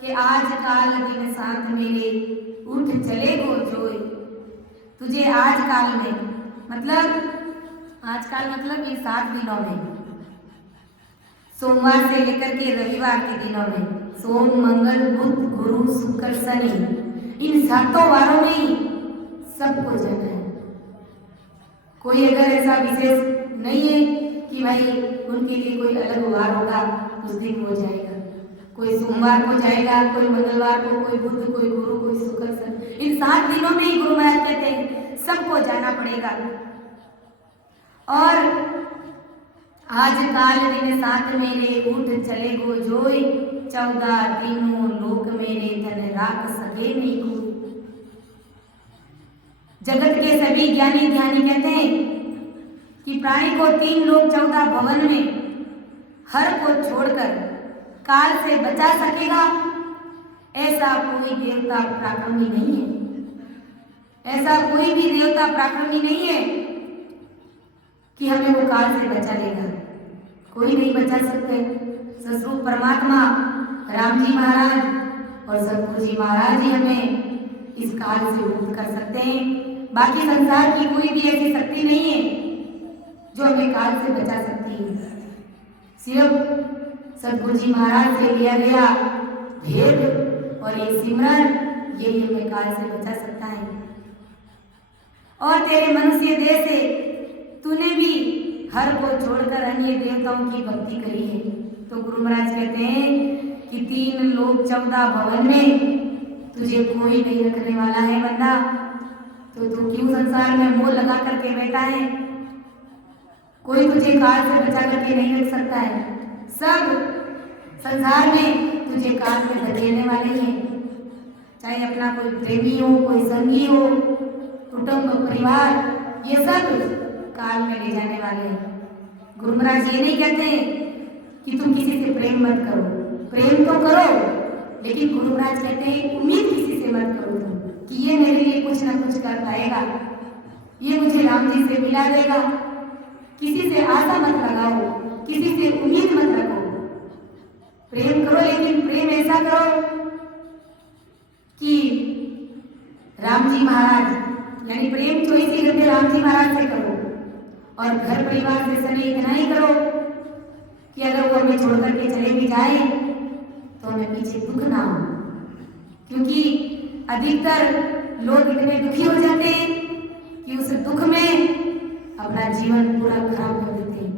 कि आज काल दिन साथ मेरे उठ चले गो जोए। तुझे आज काल में, मतलब आज काल मतलब ये 7 दिनों में, सोमवार से लेकर के रविवार के दिनों में, सोम मंगल बुध गुरु शुक्र शनि, इन 7 वारों में ही सबको जाना है। कोई अगर ऐसा विशेष नहीं है कि भाई उनके लिए कोई अलग वार होगा, उस दिन हो जाएगा। कोई सोमवार को जाएगा, कोई मंगलवार को, कोई बुध, कोई गुरु, कोई शुक्र शनि, इन 7 दिनों में ही गुरु महाराज कहते हैं सबको जाना पड़ेगा। और आज काल दिन 7 मेरे उठ चले गो जोई, 14 तीनों लोक मेरे धन राख सके नहीं को। जगत के सभी ज्ञानी ध्यानी कहते हैं कि प्राणी को 3 लोक 14 भवन में हर को छोड़कर काल से बचा सकेगा, ऐसा कोई देवता पराक्रमी नहीं है। ऐसा कोई भी देवता पराक्रमी नहीं है कि हमें वो काल से बचा लेगा। कोई नहीं बचा सकते। ससुर परमात्मा राम जी महाराज और सतगुरु जी महाराज ही हमें इस काल से मुक्त कर सकते हैं। बाकी संसार की कोई भी ऐसी शक्ति नहीं है जो हमें काल से बचा सकती है। सिर्फ सतगुरु जी महाराज से लिया गया भेद और ये सिमरन, यही हमें काल से बचा सकता है। और तेरे मनुष्य देह से तूने भी हर को छोड़कर अन्य देवताओं की भक्ति करी है। तो गुरु महाराज कहते हैं कि 3 लोक 14 भवन में तुझे कोई नहीं रखने वाला है बंदा, तो तू क्यों संसार में मोह लगा करके बैठा है? कोई तुझे काल से बचा करके नहीं रख सकता है। सब संसार में तुझे काल में धकेलने वाले हैं। चाहे अपना कोई प्रेमी हो, कोई संगी हो, कुटुंब परिवार, ये सब काल में ले जाने वाले हैं। गुरु महाराज ये नहीं कहते कि तुम किसी से प्रेम मत करो, प्रेम तो करो, लेकिन गुरु महाराज कहते हैं उम्मीद किसी से मत करो तुम कि ये मेरे लिए कुछ ना कुछ कर पाएगा, ये मुझे राम जी से मिला देगा। किसी से आशा मत लगाओ, किसी से उम्मीद मत रखो। प्रेम करो, लेकिन प्रेम ऐसा करो कि राम जी महाराज, यानी प्रेम 24 घंटे राम जी महाराज से करो। और घर परिवार से स्नेह इतना ही करो कि अगर वो हमें छोड़ करके चले भी जाए तो हमें पीछे दुख ना हो। क्योंकि अधिकतर लोग इतने दुखी हो जाते हैं कि उस दुख में अपना जीवन पूरा खराब कर देते हैं।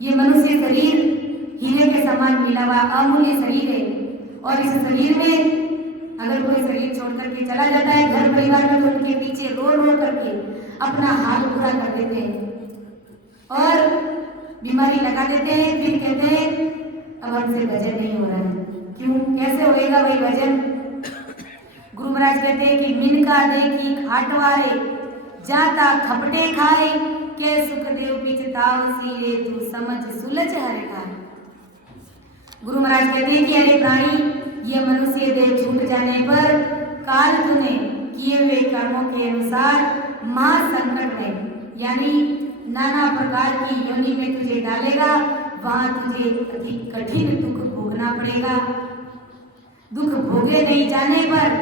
ये मनुष्य शरीर हीरे के समान मिला हुआ अमूल्य शरीर है, और इस शरीर में अगर कोई शरीर छोड़ करके चला जाता है घर परिवार में, तो उनके पीछे रो रो करके अपना हाल पूरा कर देते हैं और बीमारी लगा देते हैं। फिर कहते हैं अब हमसे भजन नहीं हो रहा है। क्यों? कैसे होएगा वही भजन? गुरु महाराज कहते हैं कि मिनका देखी खाटवारे, जाता खपटे खाए, के सुख देव पिचताव सीरे, तू समझ सुलझ हर खाए। गुरु महाराज कहते हैं कि अरे प्राणी, ये मनुष्य देह छूट जाने पर काल तूने किए हुए कर्मों के अनुसार महासंकट में, यानी नाना प्रकार की योनि में तुझे डालेगा। वहां तुझे अति कठिन दुख भोगना पड़ेगा। दुख भोगे नहीं जाने पर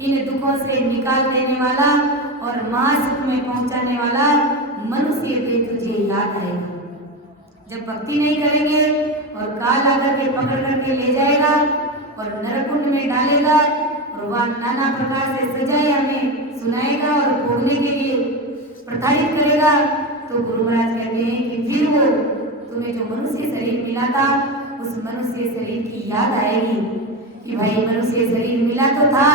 इन दुखों से निकाल देने वाला और महासुख में पहुंचाने वाला मनुष्य देह तुझे याद आएगा। जब भक्ति नहीं करेंगे और काल आकर के पकड़ करके ले जाएगा और नरकुंड में डालेगा और वह नाना प्रकार से सजाएं हमें सुनाएगा और भोगने के लिए प्रताड़ित करेगा, तो गुरु महाराज कहते हैं कि फिर वो तुम्हें जो मनुष्य शरीर मिला था, उस मनुष्य शरीर की याद आएगी कि भाई मनुष्य शरीर मिला तो था।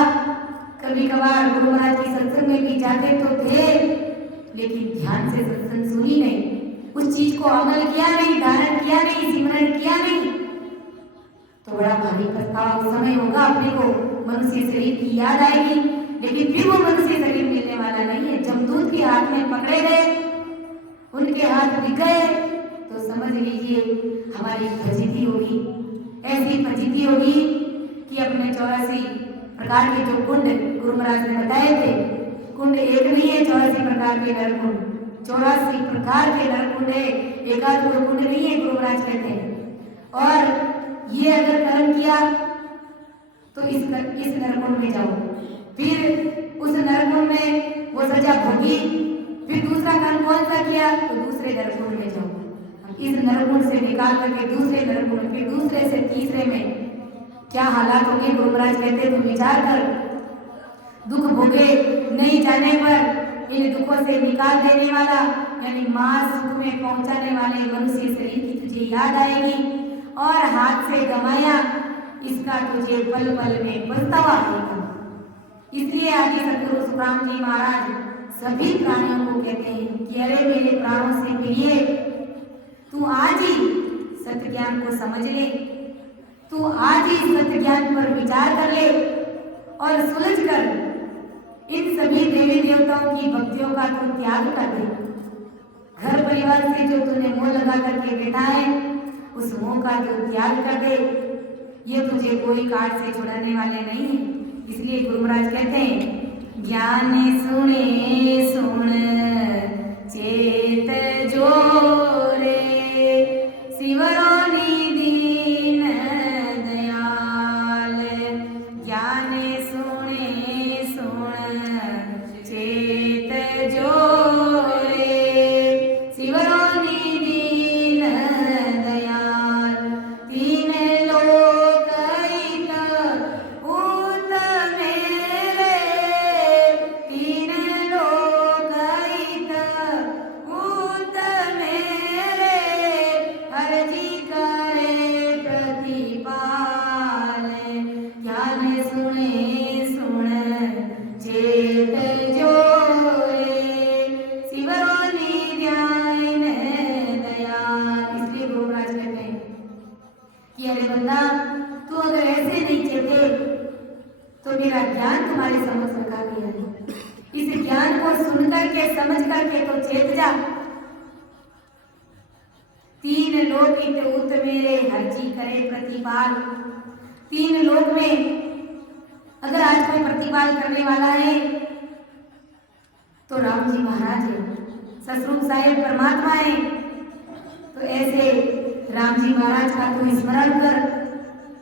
कभी कभार गुरु महाराज की सत्संग में भी जाते तो थे, लेकिन ध्यान से सत्संग सुनी नहीं, उस चीज को अमल किया नहीं, धारण किया नहीं, सिमरन किया नहीं, तो बड़ा भारी पछतावा उस समय होगा। अपने को मनुष्य शरीर की याद आएगी, लेकिन फिर वो मनुष्य शरीर मिलने वाला नहीं है। जमदूत के हाथ में पकड़े गए, उनके हाथ दिख गए, तो समझ लीजिए हमारी फजीती होगी। ऐसी फजीती होगी कि अपने 84 प्रकार के जो कुंड गुरु महाराज ने बताए थे, कुंड एक नहीं है, 84 प्रकार के नर कुंड, 84 प्रकार के नर कुंड है, एकाध कोई कुंड नहीं है, गुरु महाराज कहते हैं। और ये अगर कर्म किया तो इस नरकुंड में जाओ, फिर उस नरकुंड में वो सजा भोगी, फिर दूसरा कर्म कौन सा किया तो दूसरे नरकुंड में जाओ। इस नरकुंड से निकाल करके दूसरे नरकुंड, फिर दूसरे से तीसरे में क्या हालात होंगे। गुरु महाराज कहते तुम विचार कर, दुख भोगे नहीं जाने पर इन दुखों से निकाल देने वाला यानी मां सुख में पहुंचाने वाले मनुष्य शरीर की तुझे याद आएगी और हाथ से गमाया इसका तुझे पल पल में पछतावा आएगा। इसलिए आगे सतगुरु सुखराम जी महाराज सभी प्राणियों को कहते हैं कि अरे मेरे प्राणों से प्रिय, तू आज ही सत्य ज्ञान को समझ ले, तू आज ही सत्य ज्ञान पर विचार कर ले और सुलझ कर इन सभी देवी देवताओं की भक्तियों का तू त्याग कर दे। घर परिवार से जो तूने मोह लगा करके बैठा है उस मोह का तू त्याग कर दे। ये तुझे कोई काट से छुड़ाने वाले नहीं है। इसलिए गुरु महाराज कहते हैं ज्ञान सुने सुन चेत जोरे शिवरो दीन दयाल। ज्ञान सुने सुन चेत जोरे शिवरो दीन दयाल। तीन लोक हित उत मेरे, तीन लोक हित उत मेरे, हर जी करे प्रतिपाल। ज्ञान सुने सुन चेत जोरे शिवरो ध्यान दयाल। इसलिए गुरु महाराज कहते हैं कि अरे बंदा, तू अगर ऐसे नहीं चेते तो मेरा ज्ञान तुम्हारे समझ रखा गया है। इस ज्ञान को सुन करके समझ करके तो चेत जा। तीन लोक हित उत मेरे, हर जी करे प्रतिपाल। तीन लोक में अगर आज कोई प्रतिपाल करने वाला है तो राम जी महाराज है, सतरूप साहेब परमात्मा है। तो ऐसे राम जी महाराज का तू स्मरण कर,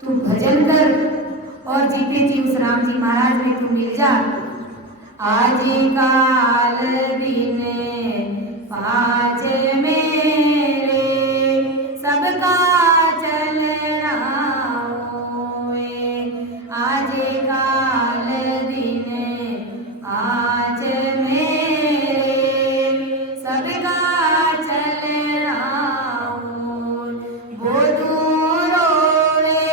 तू भजन कर और जीते जी उस राम जी महाराज में तू मिल जा। आज काल दिन पाँच मेरे, सबका चलना होए। आज काल दिन पाँच मेरे, सबका चलना होए। बोधू रोए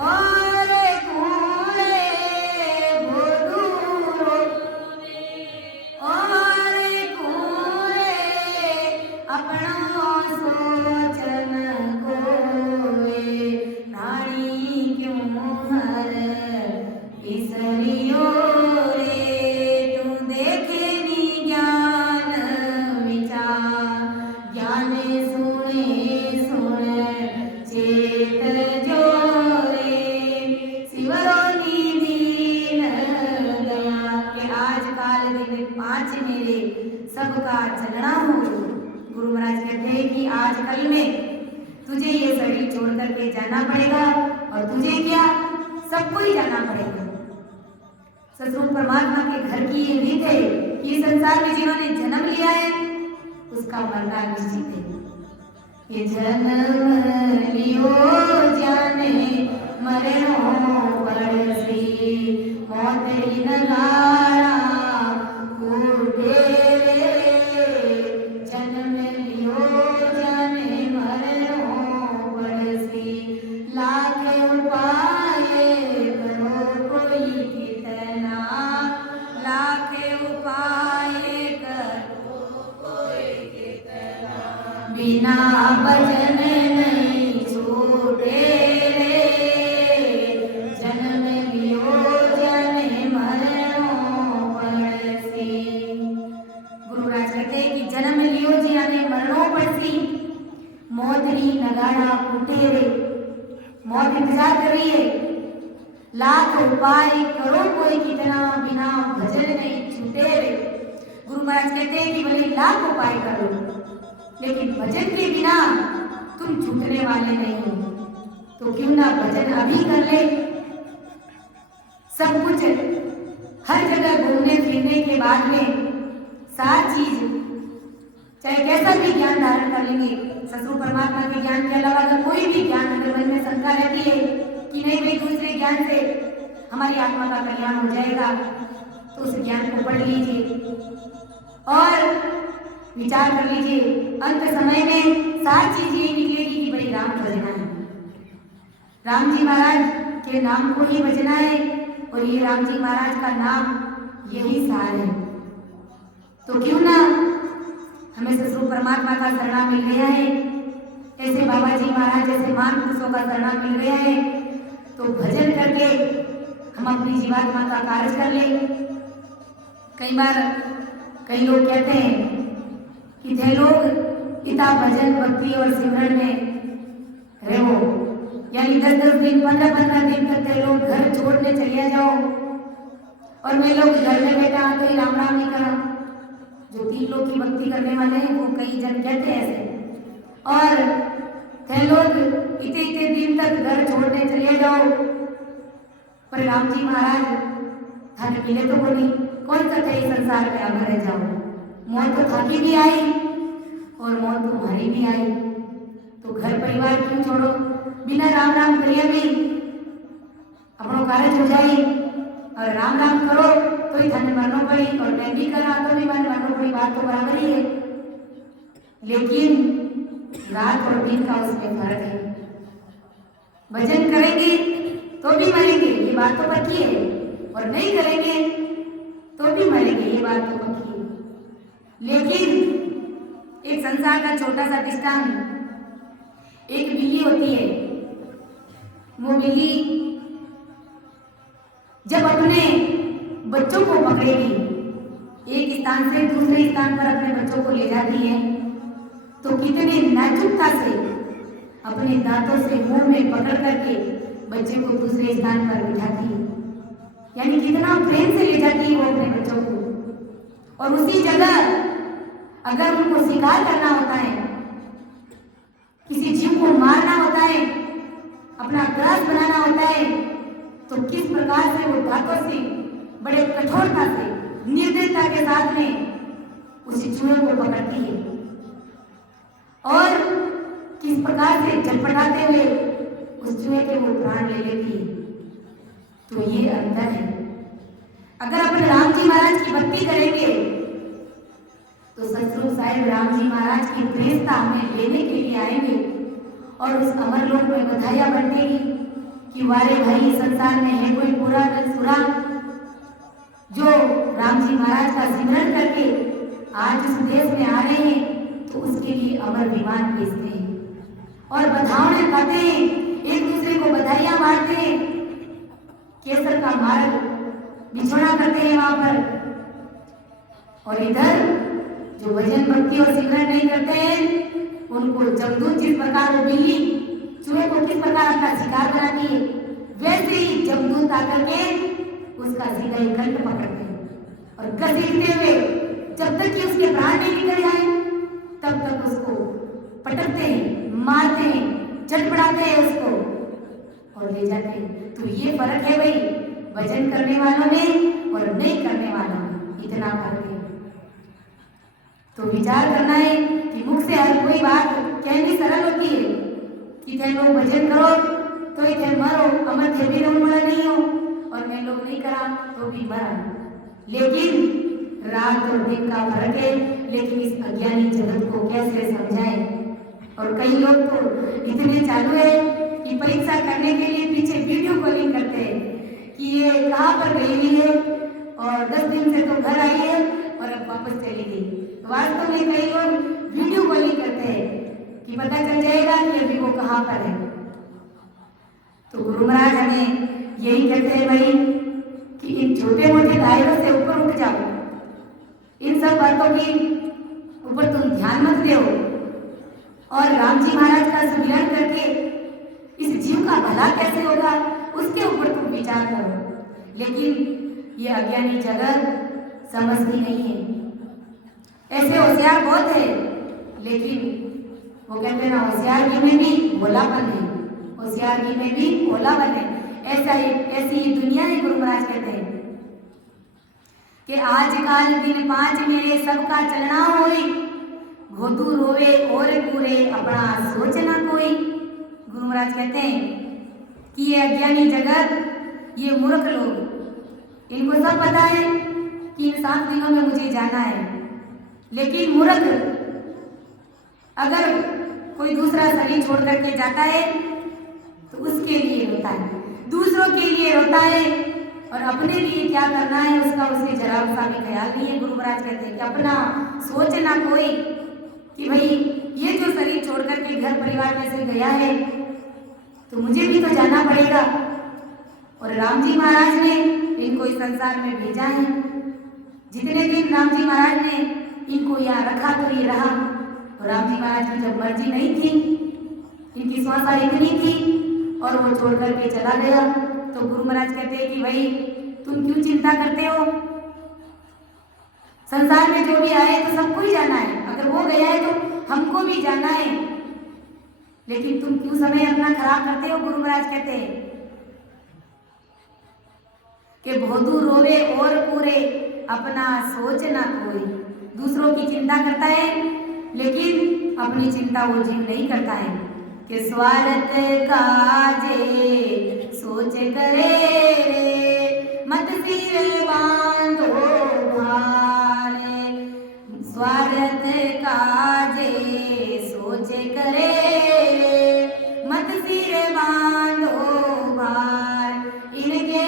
और कूड़े, बोधू रोए और कूड़े, अपना सोचन कोए। प्राणी क्यों हर बिसरियो रे, तू देखे नी ज्ञान विचार। ज्ञान सुने सुन चेत जोरे शिवरो दीन दया। के आज काल दिन पाँच मेरे, सबका चलना हो। गुरु महाराज कहते हैं कि आज कल में तुझे ये शरीर छोड़ करके जाना पड़ेगा और तुझे क्या, सबको ही जाना पड़ेगा। सतरूप परमात्मा के घर की ये रीत है कि संसार में जिन्होंने जन्म लिया है उसका मरना निश्चित है। ये जन्म लियो जाने मरनो परसी, मौत ही न लारा कूटे रे। जन्म लियो जाने मरनो परसी, लाख उपाय करो कोई कितना, लाख उपाय करो कोई कितना, बिना भजन नहीं छूटे रे। जन्म लियो जाने मरनो परसी। गुरु महाराज कहते हैं कि जन्म लियो जाने मरनो परसी, मौत ही नगाड़ा फूटे रे। मौत इंतजार कर रही है। लाख उपाय करो कोई कितना, बिना भजन नहीं छूटे रे। गुरु महाराज कहते हैं कि भले लाख उपाय करो लेकिन भजन के बिना तुम छूटने वाले नहीं हो। तो क्यों ना भजन अभी कर ले। सब कुछ हर जगह घूमने फिरने के बाद में सार चीज चाहे कैसा भी ज्ञान धारण कर लेंगे, ससुर परमात्मा के ज्ञान के अलावा अगर कोई भी ज्ञान अगर मन में शंका रहती है कि नहीं भाई दूसरे ज्ञान से हमारी आत्मा का कल्याण हो जाएगा, तो उस ज्ञान को पढ़ लीजिए और विचार कर लीजिए। अंत समय में सारी चीज ये निकलेगी कि भाई राम भजना है, राम जी महाराज के नाम को ही भजना है और ये राम जी महाराज का नाम यही सार है। तो क्यों ना हमें ससुर परमात्मा का शरणा मिल गया है, ऐसे बाबा जी महाराज जैसे महान पुरुषों का शरणा मिल गया है, तो भजन करके हम अपनी जीवात्मा का कार्य कर ले। कई बार कई लोग कहते हैं कि थे लोग इतना भजन भक्ति और सिमरन में रहो, यानी 10-10 दिन 15-15 दिन तक थे लोग घर छोड़ने चले जाओ और मैं लोग घर में बैठा तो ही राम राम नहीं करा। जो 3 लोग की भक्ति करने वाले हैं वो कई जन कहते हैं ऐसे, और थे लोग इतने दिन तक घर छोड़ने चले जाओ, पर राम जी महाराज थाने मिले तो बोली कौन सा थे इस संसार में अगर रह जाओ, मौत तो थाकी भी आई और मौत तुम्हारी भी आई, तो घर परिवार क्यों छोड़ो, बिना राम राम करिए भी अपनों कार्य हो जाए, और राम राम करो तो ही थाने मरना पड़ी और मैं भी करा तो भी मैंने मरना पड़ी, बात तो बराबर ही है, लेकिन रात और दिन का उसमें फर्क है। भजन करेंगे तो भी मरेंगे ये बात तो पक्की है, और नहीं करेंगे तो भी मरेंगे ये बात तो पक्की है। लेकिन एक संसार का छोटा सा दृष्टांत, एक बिल्ली होती है, वो बिल्ली जब अपने बच्चों को पकड़ेगी, एक स्थान से दूसरे स्थान पर अपने बच्चों को ले जाती है, तो कितने नाजुकता से अपने दांतों से मुंह में पकड़ करके बच्चे को दूसरे स्थान पर बिठाती है, यानी कितना प्रेम से ले जाती है वो अपने बच्चों को। और उसी जगह अगर उनको शिकार करना होता है, किसी जीव को मारना होता है, अपना ग्रास बनाना होता है, तो किस प्रकार से वो दांतों से बड़े कठोरता से निर्दयता के साथ में उस चूहे को पकड़ती है और किस प्रकार से झटपटाते हुए उस चूहे के वो प्राण ले लेती है। तो ये अंतर है। अगर अपने राम जी महाराज की भक्ति करेंगे तो सतगुरु साहिब राम जी महाराज की प्रेमता हमें लेने के लिए आएंगे और उस अमर लोक में बधाइयां बंटेगी कि वारे भाई संसार में है कोई पूरा सुरा जो राम जी महाराज का सिमरन करके आज इस देश में आ रहे हैं, तो उसके लिए अमर विमान भेजते हैं और बधाई खाते हैं, एक दूसरे को बधाइयां मारते हैं, केसर का मार्ग बिछोड़ा करते हैं वहां पर। और इधर जो भजन भक्ति और सिमरन नहीं करते हैं उनको जमदूत जिस प्रकार वो बिल्ली चूहे को किस प्रकार अपना शिकार बनाती है, वैसे ही जमदूत आकर के उसका सीधा ही कंठ पकड़ते हैं और घसीटते हुए जब तक कि उसके प्राण नहीं निकल जाए तब तक उसको पटकते हैं, मारते हैं, झटपटाते हैं उसको और ले जाते हैं। तो ये फर्क है भाई भजन करने वालों में और नहीं करने वालों में, इतना फर्क है। तो विचार करना है कि मुख से हर कोई बात कहनी सरल होती है कि थे लोग भजन करो तो ही थे मरो, अमर थे भी वाला नहीं हो, और मैं लोग नहीं करा तो भी मरा। लेकिन रात और दिन का फर्क है। लेकिन इस अज्ञानी जगत को कैसे समझाएं? और कई लोग तो इतने चालू है कि परीक्षा करने के लिए पीछे वीडियो कॉलिंग करते हैं कि ये कहाँ पर गई हुई है और 10 दिन से तो घर आई है और अब वापस चली गई। वास्तव में कई लोग वीडियो कॉलिंग करते हैं कि पता चल जाएगा कि अभी वो कहाँ पर है। तो गुरु महाराज हमें यही कहते हैं भाई कि इन छोटे मोटे दायरों से ऊपर उठ जाओ, इन सब बातों की ऊपर तुम ध्यान मत दो और राम जी महाराज का सुमिरन करके इस जीव का भला कैसे होगा उसके ऊपर तुम विचार करो। लेकिन ये अज्ञानी जगत समझती नहीं है। ऐसे होशियार बहुत है, लेकिन वो कहते हैं ना होशियारी में भी भोलापन है, होशियारी में भी भोलापन है। ऐसी ही दुनिया है। गुरु महाराज कहते हैं कि आजकल दिन 5 मेरे सबका चलना होई, भोदू रोवे और पूरे अपना सोच ना कोई। गुरु महाराज कहते हैं कि ये अज्ञानी जगत, ये मूर्ख लोग, इनको सब पता है कि इन 7 दिनों में मुझे जाना है, लेकिन मूर्ख अगर कोई दूसरा शरीर छोड़ करके जाता है तो उसके लिए रोता है, दूसरों के लिए रोता है, और अपने लिए क्या करना है उसका उसे जरा सा भी ख्याल नहीं है। गुरु महाराज कहते हैं कि अपना सोच ना कोई कि भाई ये जो शरीर छोड़ करके घर परिवार में से गया है तो मुझे भी तो जाना पड़ेगा। और राम जी महाराज ने इनको इस संसार में भेजा है। जितने दिन राम जी महाराज ने इनको यहाँ रखा तो ये रहा, और राम जी महाराज की जब मर्जी नहीं थी, इनकी स्वासा इतनी थी और वो छोड़ करके चला गया, तो गुरु महाराज कहते हैं कि भाई तुम क्यों चिंता करते हो, संसार में जो भी आए तो सबको ही जाना है, अगर वो गया है तो हमको भी जाना है, लेकिन तुम क्यों समय अपना खराब करते हो। गुरु महाराज कहते हैं कि भोदू रोवे और पूरे अपना सोच ना कोई। दूसरों की चिंता करता है लेकिन अपनी चिंता वो जीव नहीं करता है कि स्वार्थ काजे सोच करे रे, मत सिर बांधो भारे। स्वार्थ काजे सोच करे रे, मत सिर बांधो भार। इनके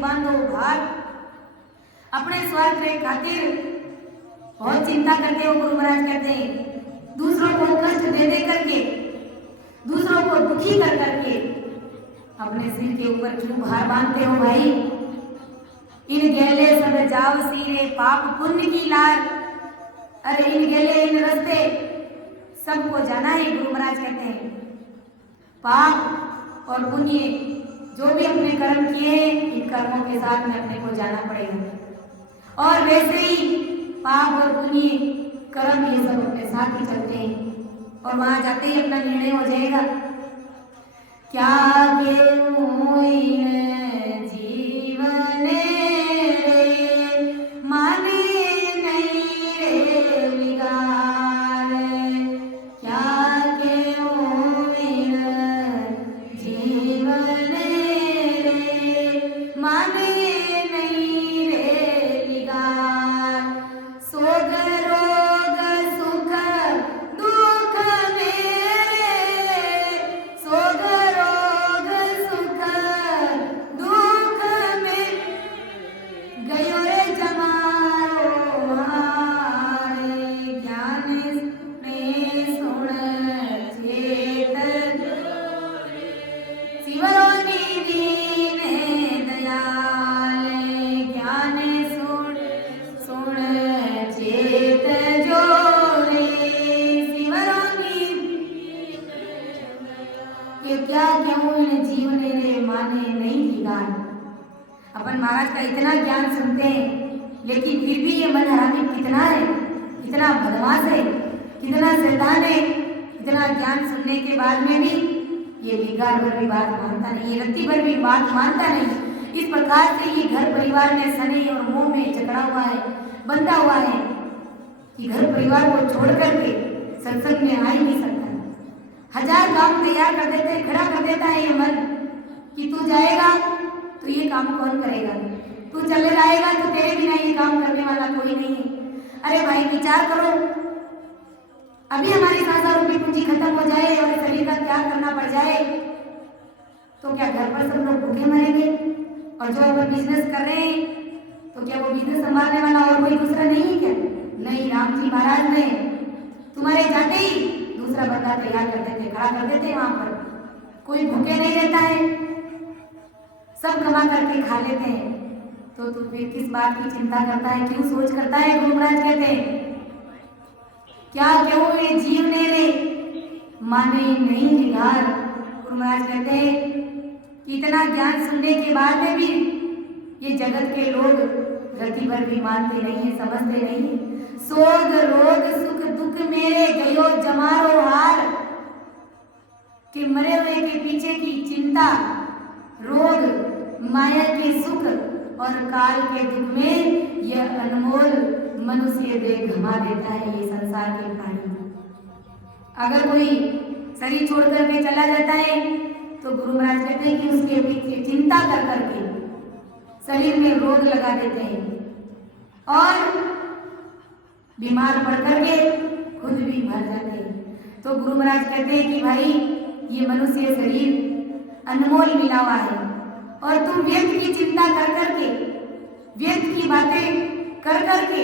बांधो भार। अपने स्वार्थ के खातिर बहुत चिंता करते हो। गुरु महाराज कहते हैं दूसरों को कष्ट दे दे करके, दूसरों को दुखी कर करके अपने सिर के ऊपर क्यों भार बांधते हो भाई। इन गेले सब जाव सीरे पाप पुण्य की लार। अरे इन गेले इन रास्ते सबको जाना है। गुरु महाराज कहते हैं पाप और पुण्य जो भी अपने कर्म किए इन कर्मों के साथ में अपने को जाना पड़ेगा, और वैसे ही पाप और पुण्य कर्म ये सब अपने साथ ही चलते हैं, और वहां जाते ही अपना निर्णय हो जाएगा। क्या जीवन रे माने नहीं रे विगार। क्या जीवन माने नहीं रे विगार। सोग रोग सुख दुख मेरे, सोग रोग सुख दुख में गयो रे जमारो हारे। ज्ञान में सुन चेत शिवरो निधीन दयाल। ज्ञान सुन सुन चेत जोरे शिवरो निधीन। ये क्या क्यों इन जीवन रे माने नहीं ठिकान। अपन महाराज का इतना ज्ञान सुनते हैं लेकिन फिर भी ये मन हरामी कितना है, कितना बदमाश है, कितना शैतान है। इतना ज्ञान सुनने के बाद में भी ये बिगाड़ भर भी बात मानता नहीं, ये रत्ती भर भी बात मानता नहीं। इस प्रकार से ये घर परिवार में सने और मुंह में जकड़ा हुआ है, बंधा हुआ है कि घर परिवार को छोड़ करके सत्संग में आ ही नहीं सकता। 1000 काम तैयार कर देते, खड़ा कर देता है ये मन कि तू जाएगा तो ये काम कौन करेगा, तू चले जाएगा तो तेरे बिना ये काम करने वाला कोई नहीं है। अरे भाई विचार करो, अभी हमारी 7,000 रुपये पूंजी खत्म हो जाए और शरीर का त्याग करना पड़ जाए तो क्या घर पर सब लोग भूखे मरेंगे? और जो अगर बिजनेस कर रहे हैं तो क्या वो बिजनेस संभालने वाला और कोई दूसरा नहीं है क्या? नहीं, राम जी महाराज ने तुम्हारे जाते ही दूसरा बंदा तैयार कर देते, खड़ा कर देते, वहां पर कोई भूखे नहीं रहता है। सब कमा करके खा लेते हैं, तो तू फिर किस बात की चिंता करता है, क्यों सोच करता है? गुरु महाराज कहते हैं क्या क्यों ये जीव ने रे माने नहीं निगार। गुरु महाराज कहते हैं कि इतना ज्ञान सुनने के बाद में भी ये जगत के लोग रति भर भी मानते नहीं है, समझते नहीं है। सोग रोग सुख दुख मेरे गयो जमारो हार, कि मरे हुए के पीछे की चिंता, रोग, माया के सुख और काल के दुख में यह अनमोल मनुष्य देह घमा देता है ये संसार के प्राणी। अगर कोई शरीर छोड़ करके चला जाता है तो गुरु महाराज कहते हैं कि उसके पीछे चिंता कर करके शरीर में रोग लगा देते हैं और बीमार पड़ करके खुद भी मर जाते हैं। तो गुरु महाराज कहते हैं कि भाई ये मनुष्य शरीर अनमोल मिला हुआ है और तुम व्यर्थ की चिंता कर करके, व्यर्थ की बातें कर करके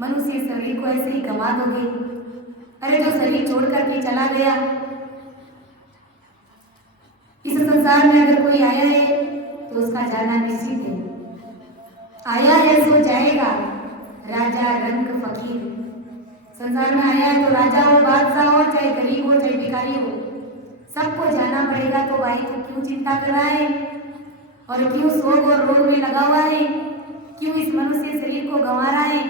मनुष्य शरीर को ऐसे ही गंवा दोगे। अरे जो शरीर छोड़ करके चला गया, इस संसार में अगर कोई आया है तो उसका जाना निश्चित है। आया है सो जाएगा, राजा रंग फकीर। संसार में आया है तो राजा हो, बादशाह हो, चाहे गरीब हो, चाहे भिखारी हो, सबको जाना पड़ेगा। तो भाई तू क्यों चिंता कर रहा है और क्यों शोक और रोग में लगा हुआ है, क्यों इस मनुष्य शरीर को गंवा रहा है?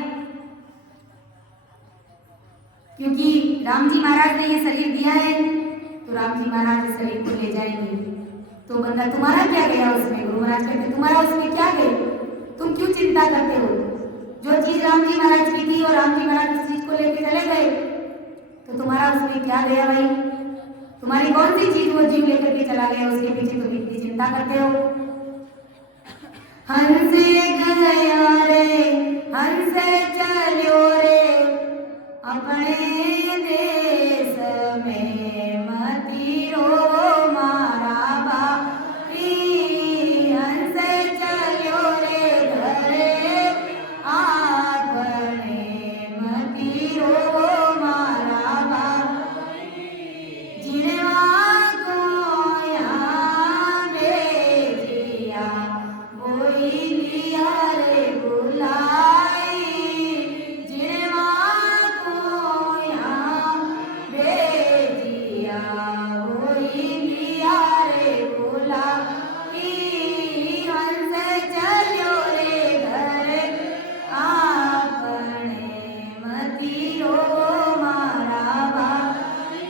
क्योंकि राम जी महाराज ने ये शरीर दिया है तो राम जी महाराज इस शरीर को ले जाएंगे। तो बंदा तुम्हारा क्या गया उसमें? गुरु महाराज कहते तुम्हारा उसमें क्या गया? तुम क्यों चिंता करते हो? जो चीज राम जी महाराज की थी और राम जी महाराज उस चीज को लेके चले गए तो तुम्हारा उसमें क्या गया भाई? तुम्हारी कौन सी चीज वो जीव लेकर के चला गया, उसके पीछे तुम इतनी चिंता करते हो? हंस गया रे हंस चलो रे अपने देश में मती रो मारा बाई, हंस चलो रे घरे अपने मती रो मारा बाई, जिनवा को यहाँ भेजिया वही लिया रे बुलाई, जिनवा को यहाँ भेजिया वही लिया रे बुलाई, हंस चलो रे घर आपने मती रो मारा बाई,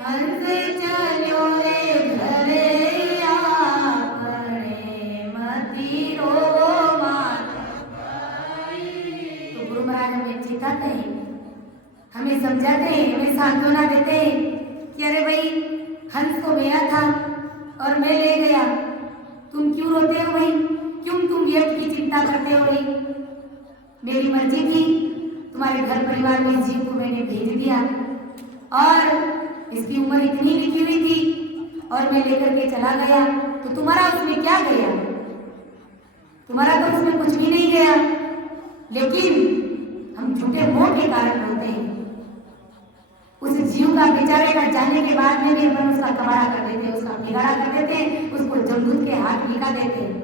हंस चलो रे घर आपने मती रो मारा बाई। तो गुरु महाराज हमें चिताते हैं, हमें समझाते हैं, हमें सांत्वना देते हैं कि अरे भाई हंस तो मेरा था और मैं ले गया, तुम क्यों रोते हो भाई? क्यों तुम व्यर्थ की चिंता करते हो भाई? मेरी मर्जी थी, तुम्हारे घर परिवार में इस जीव को मैंने भेज दिया और इसकी उम्र इतनी लिखी हुई थी और मैं लेकर के चला गया, तो तुम्हारा उसमें क्या गया? तुम्हारा तो उसमें कुछ भी नहीं गया। लेकिन हम झूठे मोह के कारण रोते हैं। उस जीव का बेचारे का जाने के बाद में भी अपन उसका कबाड़ा कर देते हैं, उसका बिगाड़ा कर देते हैं, उसको जमदूत के हाथ लिखा देते हैं।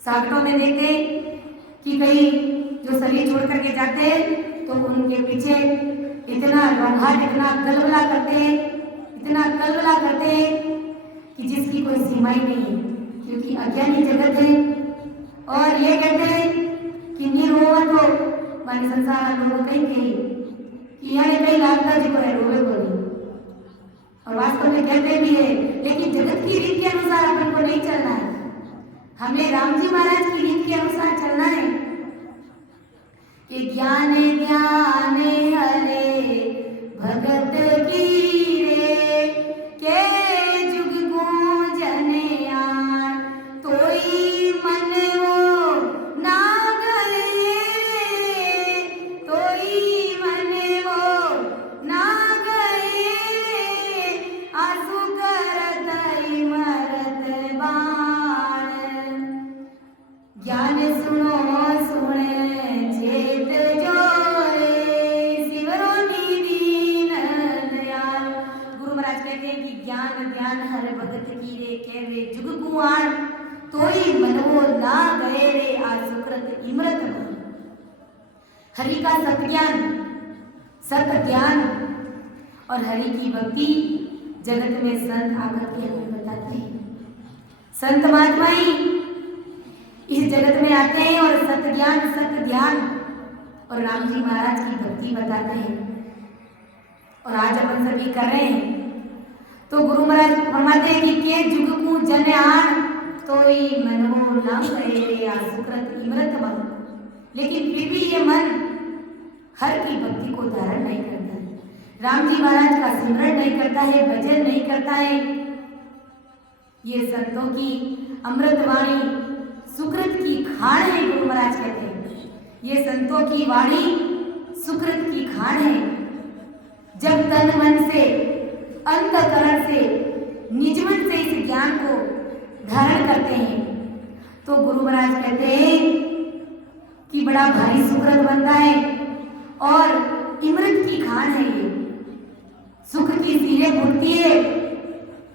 सागटों में देखते हैं कि कई जो शरीर छोड़ करके जाते हैं तो उनके पीछे इतना रंगाट, इतना कलबला करते हैं, इतना कलबला करते हैं कि जिसकी कोई सीमा ही नहीं है, क्योंकि अज्ञानी जगत है। और ये कहते हैं कि निरोवा तो माने संसार लोग कहीं कि यहाँ कई लागता जी को है रोवे को नहीं, और वास्तव में कहते भी है, लेकिन जगत की रीत के अनुसार अपन को नहीं चलना है, हमें राम जी महाराज की रीत के अनुसार चलना है कि ज्ञान ध्यान हरे भगत की रे के जुग गूंजन आन, तोई मन वो ना गए, तोई मन वो ना गए, आंसू करत मरत बाण, ज्ञान सुनो सुने चेत जोरे, शिवरोनी ज्ञान हर भगत की रे कहवे जुग कुआण तोई मनवो ना गए रे आ सुकृत इमृत बन। हरि का सत ज्ञान और हरि की भक्ति जगत में संत आकर के हमें बताते हैं। संत महात्मा ही इस जगत में आते हैं और सत ध्यान और राम जी महाराज की भक्ति बताते हैं। और आज अपन सभी कर रहे हैं। तो गुरु महाराज फरमाते हैं कि के जुग को जन आन तोई मनवो ना करे रे आ सुकृत इमृत बन। लेकिन फिर भी ये मन हर की भक्ति को धारण नहीं करता है, राम जी महाराज का सिमरण नहीं करता है, भजन नहीं करता है। ये संतों की अमृत वाणी सुकृत की खान है। गुरु महाराज कहते हैं ये संतों की वाणी सुकृत की खान है। जब तन मन से अंतकरण से निज मन से इस ज्ञान को धारण करते हैं तो गुरु महाराज कहते हैं कि बड़ा भारी सुकृत बनता है और इमृत की खान है। ये सुख की सीरें फूटती है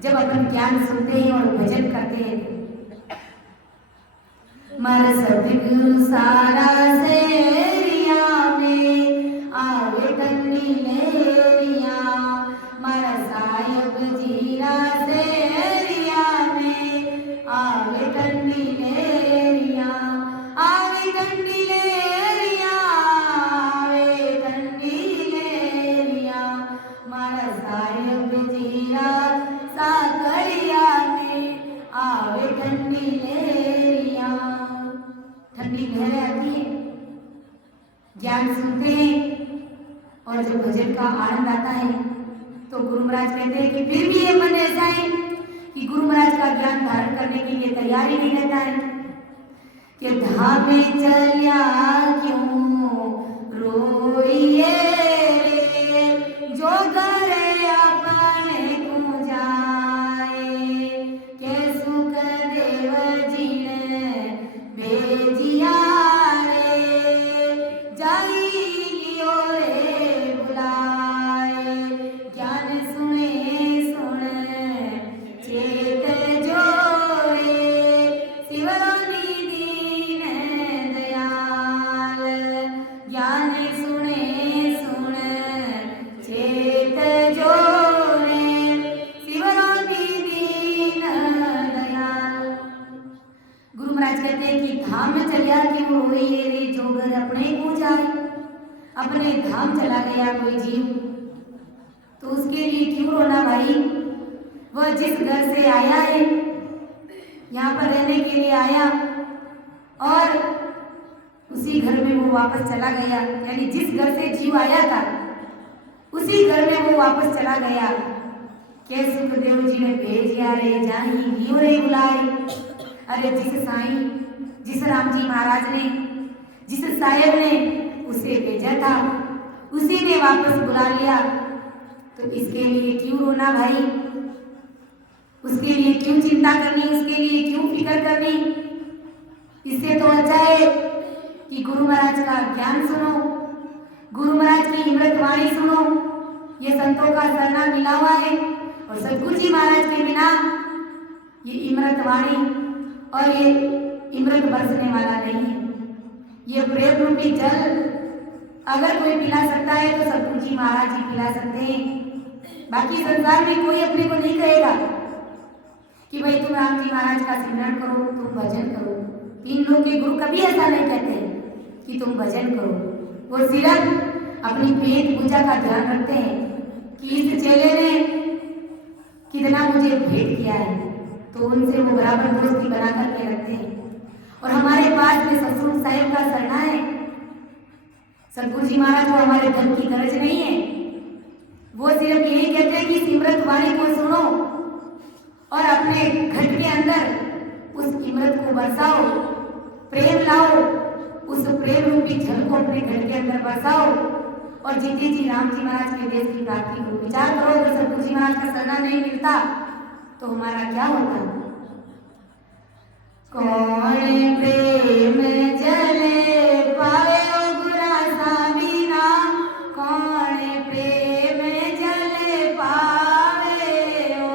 जब अपन ज्ञान सुनते हैं और भजन करते हैं। मर सतगुरु सारा से रिया में आवे टंडी लेरिया मर साहिब जीरा से रिया में आवे टंडी लेरिया आवे टंडी लेरिया आवे टंडी लेरिया मर साहिब जीरा साकरिया में आवे ठंडी लेरिया। ठंडी लहरें आती है, ज्ञान सुनते हैं और जब भजन का आनंद आता है तो गुरु महाराज कहते हैं कि फिर भी ये मन ऐसा है कि गुरु महाराज का ज्ञान धारण करने के लिए तैयार ही नहीं रहता है कि धामे चलिया क्यों रोइए जो करे अपने को जाए के सुख देव जी ने भेजिया रे जाई लियो रे बुलाए ज्ञान सुने सुन चेत जोरे शिवरानी दीन दयाल ज्ञान सुने सुन चेत जोरे शिवरानी दीन दयाल। गुरु महाराज कहते हैं कि धाम में चलिया कि वो रोइए रे जो घर अपने को जाए। अपने धाम चला गया कोई जीव तो उसके लिए क्यों रोना भाई। वह जिस घर से आया है यहाँ पर रहने के लिए आया और उसी घर में वो वापस चला गया, यानी जिस घर से जीव आया था उसी घर में वो वापस चला गया। के सुखदेव जी ने भेजिया रे जाही लियो रे बुलाए। अरे जिस साईं जिस राम जी महाराज ने जिस साहेब ने उसे भेजा था उसी ने वापस बुला लिया। तो इसके लिए क्यों रोना भाई, उसके लिए क्यों चिंता करनी, उसके लिए क्यों फिक्र करनी। इससे तो अच्छा है कि गुरु महाराज का ज्ञान सुनो, गुरु महाराज की अमृत वाणी सुनो। ये संतों का सरना मिला हुआ है और सतगुरु जी महाराज के बिना ये अमृत वाणी और ये अमृत बरसने वाला नहीं है। ये प्रेम रूपी जल अगर कोई पिला सकता है तो सतगुरु जी महाराज जी पिला सकते हैं। बाकी संसार में कोई अपने को नहीं कहेगा कि भाई तुम राम जी महाराज का सिमरन करो, तुम भजन करो। तीन लोग के गुरु कभी ऐसा नहीं कहते कि तुम भजन करो। वो सिर्फ अपनी पेट पूजा का ध्यान रखते हैं कि इस चेले ने कितना मुझे भेंट किया है, तो उनसे वो बराबर दोस्ती बना करके रखते हैं। और हमारे पास में सतगुरु साहिब का सरना है। सतगुरु जी महाराज को हमारे धन की गरज नहीं है। वो सिर्फ यही कहते हैं कि सिमरत वाणी को सुनो और अपने घट के अंदर उस अमृत को बरसाओ, प्रेम लाओ, उस प्रेम रूपी जल को अपने घट के अंदर बरसाओ और जीते जी राम जी महाराज के देश की प्राप्ति को विचार करो। अगर सतगुरु जी महाराज का सरना नहीं मिलता तो हमारा क्या होता। कौन प्रेम जले पावे ओ गुरा साबिना, कौन प्रेम जले पावे ओ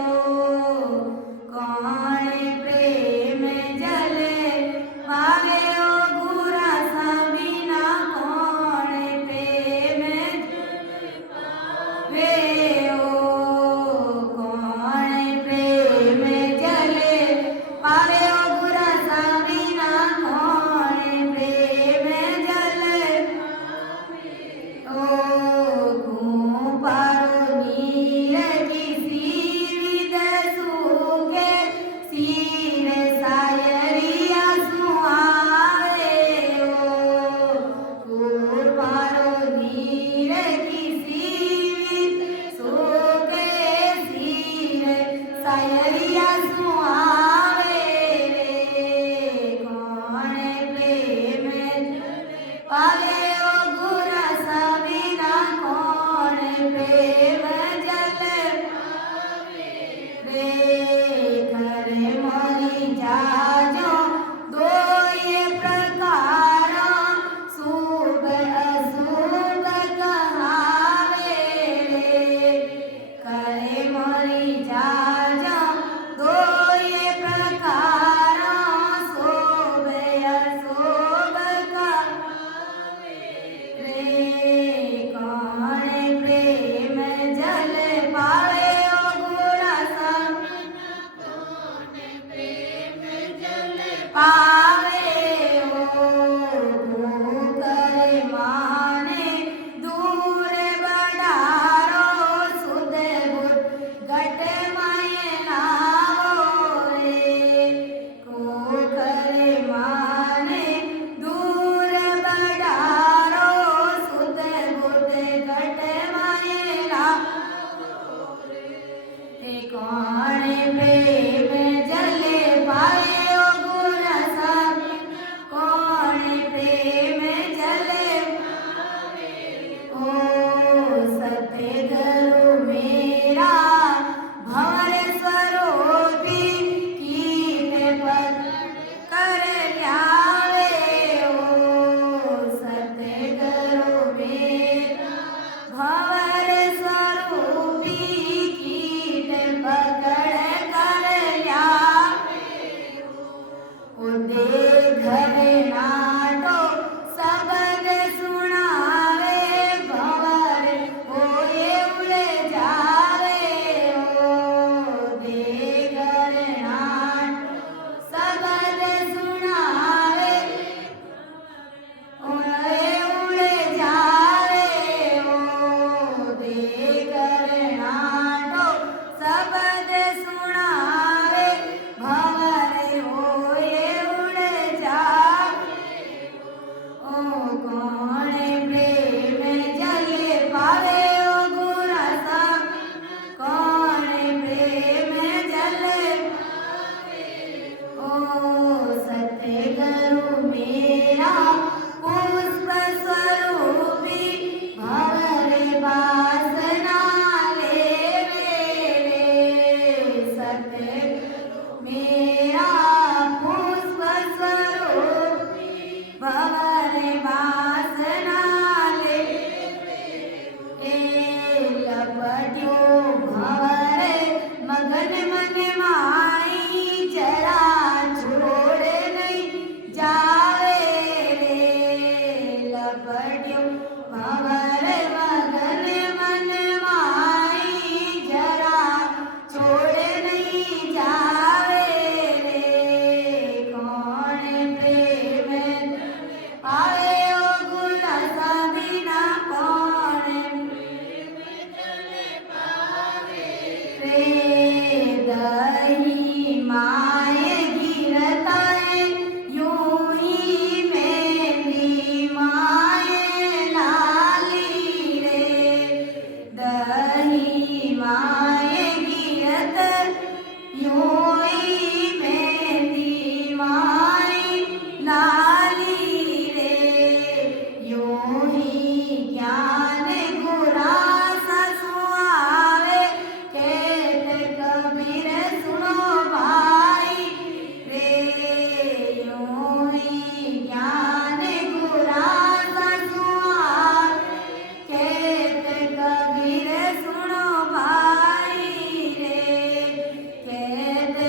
कहते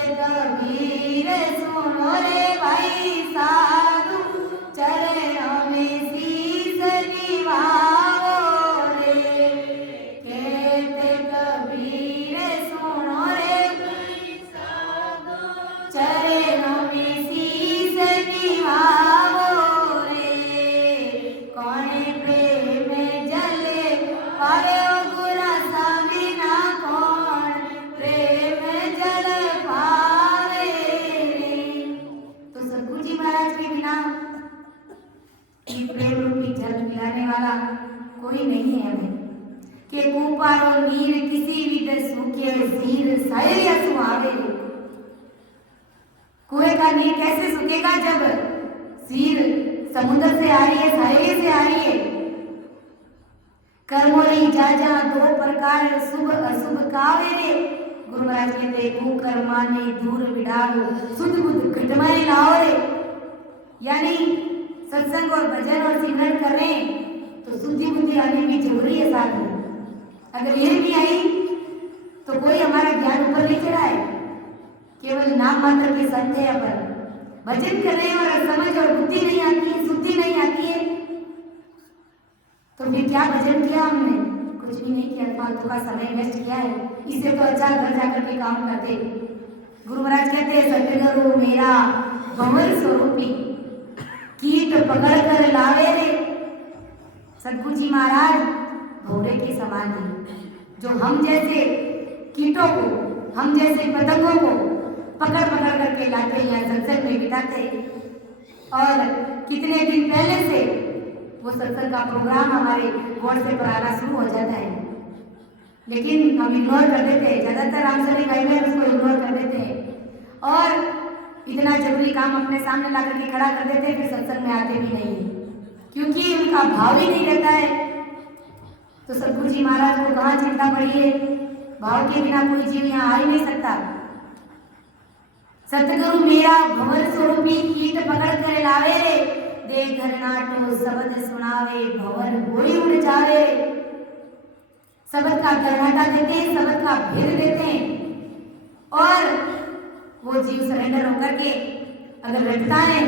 पुकारो नीर किसी विद सूखे सीर सायरिया सुहावे। कुएं का नीर कैसे सूखेगा जब सीर समुद्र से आ रही है, सायरे से आ रही है। कर्मोरी जाजा दो प्रकार शुभ अशुभ कावे रे। गुरु महाराज कहते कुकर्मा ने दूर बिड़ाओ शुद्ध बुद्ध घटमाए लाओ रे। यानी सत्संग और भजन और सिमरन कर रहे हैं तो शुद्धि बुद्धि आने भी जरूरी है साथ में। अगर ये नहीं आई तो कोई हमारा ज्ञान ऊपर नहीं चढ़ा है, केवल नाम मात्र के संत है। अपन भजन कर रहे हैं और समझ और बुद्धि नहीं आती है, शुद्धि नहीं आती है, तो फिर क्या भजन किया हमने? कुछ भी नहीं किया, फालतू का समय वेस्ट किया है। इससे तो अच्छा घर जाकर के काम करते। गुरु महाराज कहते हैं सतगुरु मेरा भंवर स्वरूपी कीट पकड़ कर लावे रे। सतगुरु जी महाराज भौरे के समान है, जो हम जैसे कीटों को, हम जैसे पतंगों को पकड़ पकड़ करके लाते हैं, सत्संग में बिताते। और कितने दिन पहले से वो सत्संग का प्रोग्राम हमारे व्हाट्सएप पर आना शुरू हो जाता है, लेकिन हम इग्नोर कर देते हैं। ज्यादातर रामसरी भाई बहन उसको इग्नोर कर देते हैं और इतना जरूरी काम अपने सामने ला करके खड़ा कर देते हैं, फिर सत्संग में आते भी नहीं है, क्योंकि उनका भाव ही नहीं रहता है। तो सतगुरु जी महाराज को कहाँ चिंता पड़ी है? भाव के बिना कोई जीव यहाँ आ ही नहीं सकता। सतगुरु मेरा भंवर स्वरूपी कीट पकड़ कर लावे रे। दे घरनाटो शब्द सुनावे भंवर होई उड़ जावे। शब्द का घरनाटा देते हैं, शब्द का भेद देते हैं और वो जीव सरेंडर होकर के अगर रटता है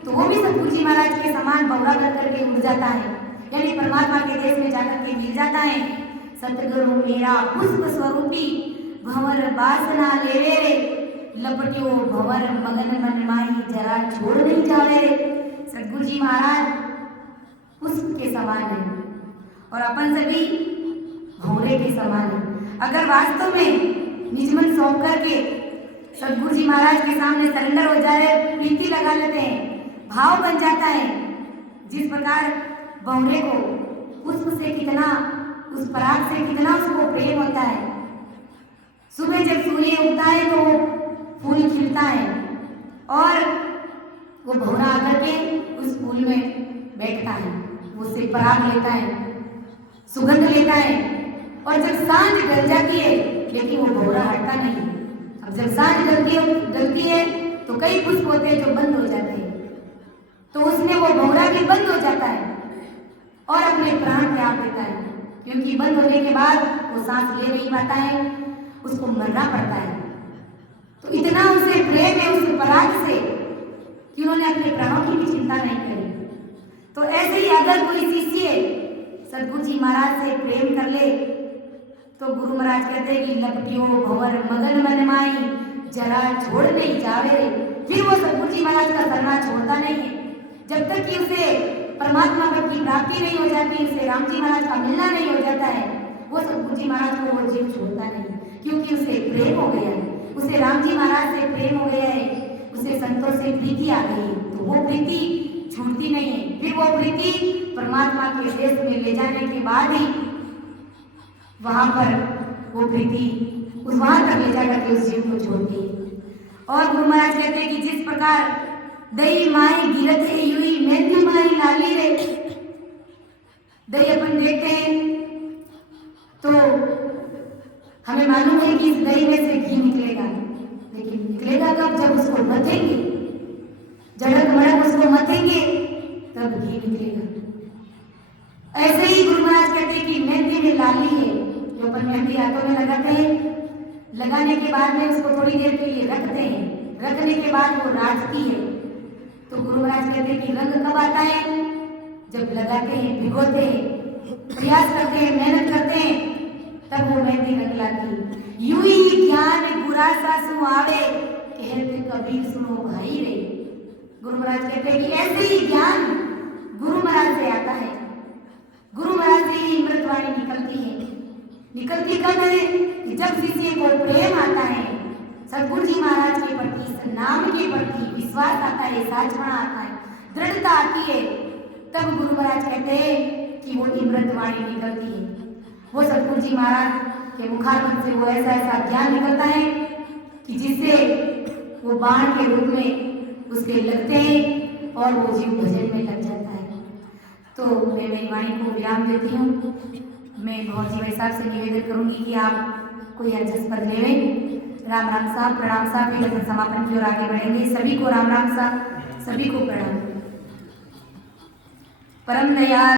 तो वो भी सतगुरु जी महाराज के समान भंवरा बन करके उड़ जाता है, यानी परमात्मा के देश में जाकर के मिल जाता है। सतगुरु मेरा पुष्प स्वरूपी भंवर बासना लेवे रे। लपटियो भंवर मगन मन माही जरा छोड़ नहीं जावे रे। सतगुरु जी महाराज पुष्प के समान है और अपन सभी भंवरे के समान है। अगर वास्तव में निज मन सौंप करके सतगुरु जी महाराज के सामने सरेंडर हो जा रहे, प्रीति लगा लेते हैं, भाव बन जाता है। जिस प्रकार भंवरे को पुष्प से कितना, उस पराग से कितना उसको प्रेम होता है। सुबह जब सूर्य उगता है तो फूल खिलता है और वो भंवरा आकर के उस फूल में बैठता है, उससे पराग लेता है, सुगंध लेता है। और जब सांझ ढल जाती है लेकिन वो भंवरा हटता नहीं। अब जब सांझ ढलती है तो कई पुष्प होते हैं जो बंद हो जाते हैं, तो उसमें वो भंवरा भी बंद हो जाता है और अपने प्राण त्याग देता है, क्योंकि बंद होने के बाद वो सांस ले नहीं पाता है, उसको मरना पड़ता है। तो इतना उसे प्रेम है उस पराग से कि उन्होंने अपने प्राणों की भी चिंता नहीं करी। तो ऐसे ही अगर कोई शिष्य सतगुरु जी महाराज से प्रेम कर ले तो गुरु महाराज कहते हैं कि लपटियो भंवर मगन मन माई जरा छोड़ नहीं जावे रे। फिर वो सतगुरु जी महाराज का शरणा छोड़ता नहीं है, जब तक कि उसे परमात्मा पद की प्राप्ति नहीं हो जाती, उसे राम जी महाराज का मिलना नहीं हो जाता है, वो सतगुरु जी महाराज को वो जीव छोड़ता नहीं, क्योंकि उसे प्रेम हो गया है, उसे राम जी महाराज से प्रेम हो गया है, उसे संतों से प्रीति आ गई है, तो वो प्रीति छूटती नहीं है। फिर वो प्रीति परमात्मा के देश में ले जाने के बाद ही वहां पर वो प्रीति उस वहां तक ले जाकर के उस जीव को छोड़ती है। और गुरु महाराज कहते हैं कि जिस प्रकार दही माई गिरत है यूं मेहंदी माई लाली रे। दही अपन देखते हैं तो हमें मालूम है कि इस दही में से घी निकलेगा, लेकिन निकलेगा कब? जब उसको मथेंगे, झड़क मड़क उसको मथेंगे तब घी निकलेगा। ऐसे ही गुरु महाराज कहते हैं कि मेहंदी में लाली है, जो अपन मेहंदी हाथों में लगाते हैं, लगाने के बाद में उसको थोड़ी देर के लिए रखते हैं, रखने के बाद वो राजती है। तो गुरु महाराज कहते हैं कि रंग कब आता है? जब लगाते हैं, भिगोते हैं, प्रयास करते हैं, मेहनत करते हैं, तब वो मेहंदी रंग लाती है। यूं ही ज्ञान बुरा सासु आवे कहते कबीर सुनो भाई रे। गुरु महाराज कहते हैं कि ऐसे ही ज्ञान गुरु महाराज से आता है, गुरु महाराज से ही अमृतवाणी निकलती है। निकलती कब है? जब शिष्य को प्रेम आता है, सतगुरु जी महाराज के प्रति, नाम के प्रति विश्वास आता है, साचपना आता है, दृढ़ता आती है, तब गुरु महाराज कहते हैं कि वो अमृतवाणी निकलती है। वो सतगुरु जी महाराज के मुखारबंद से वो ऐसा ऐसा ज्ञान निकलता है कि जिससे वो बाण के रूप में उसके लगते हैं और वो जीव भजन में लग जाता है। तो मैं मेरी वाणी को विराम देती हूँ। मैं बहुत जी भाई साहब से निवेदन करूंगी कि आप कोई अर्जस पद लेवें। राम राम साहब, प्रणाम साहब। फिर लगन समापन की ओर आगे बढ़ेंगे। सभी को राम राम साहब, सभी को प्रणाम। परम दयाल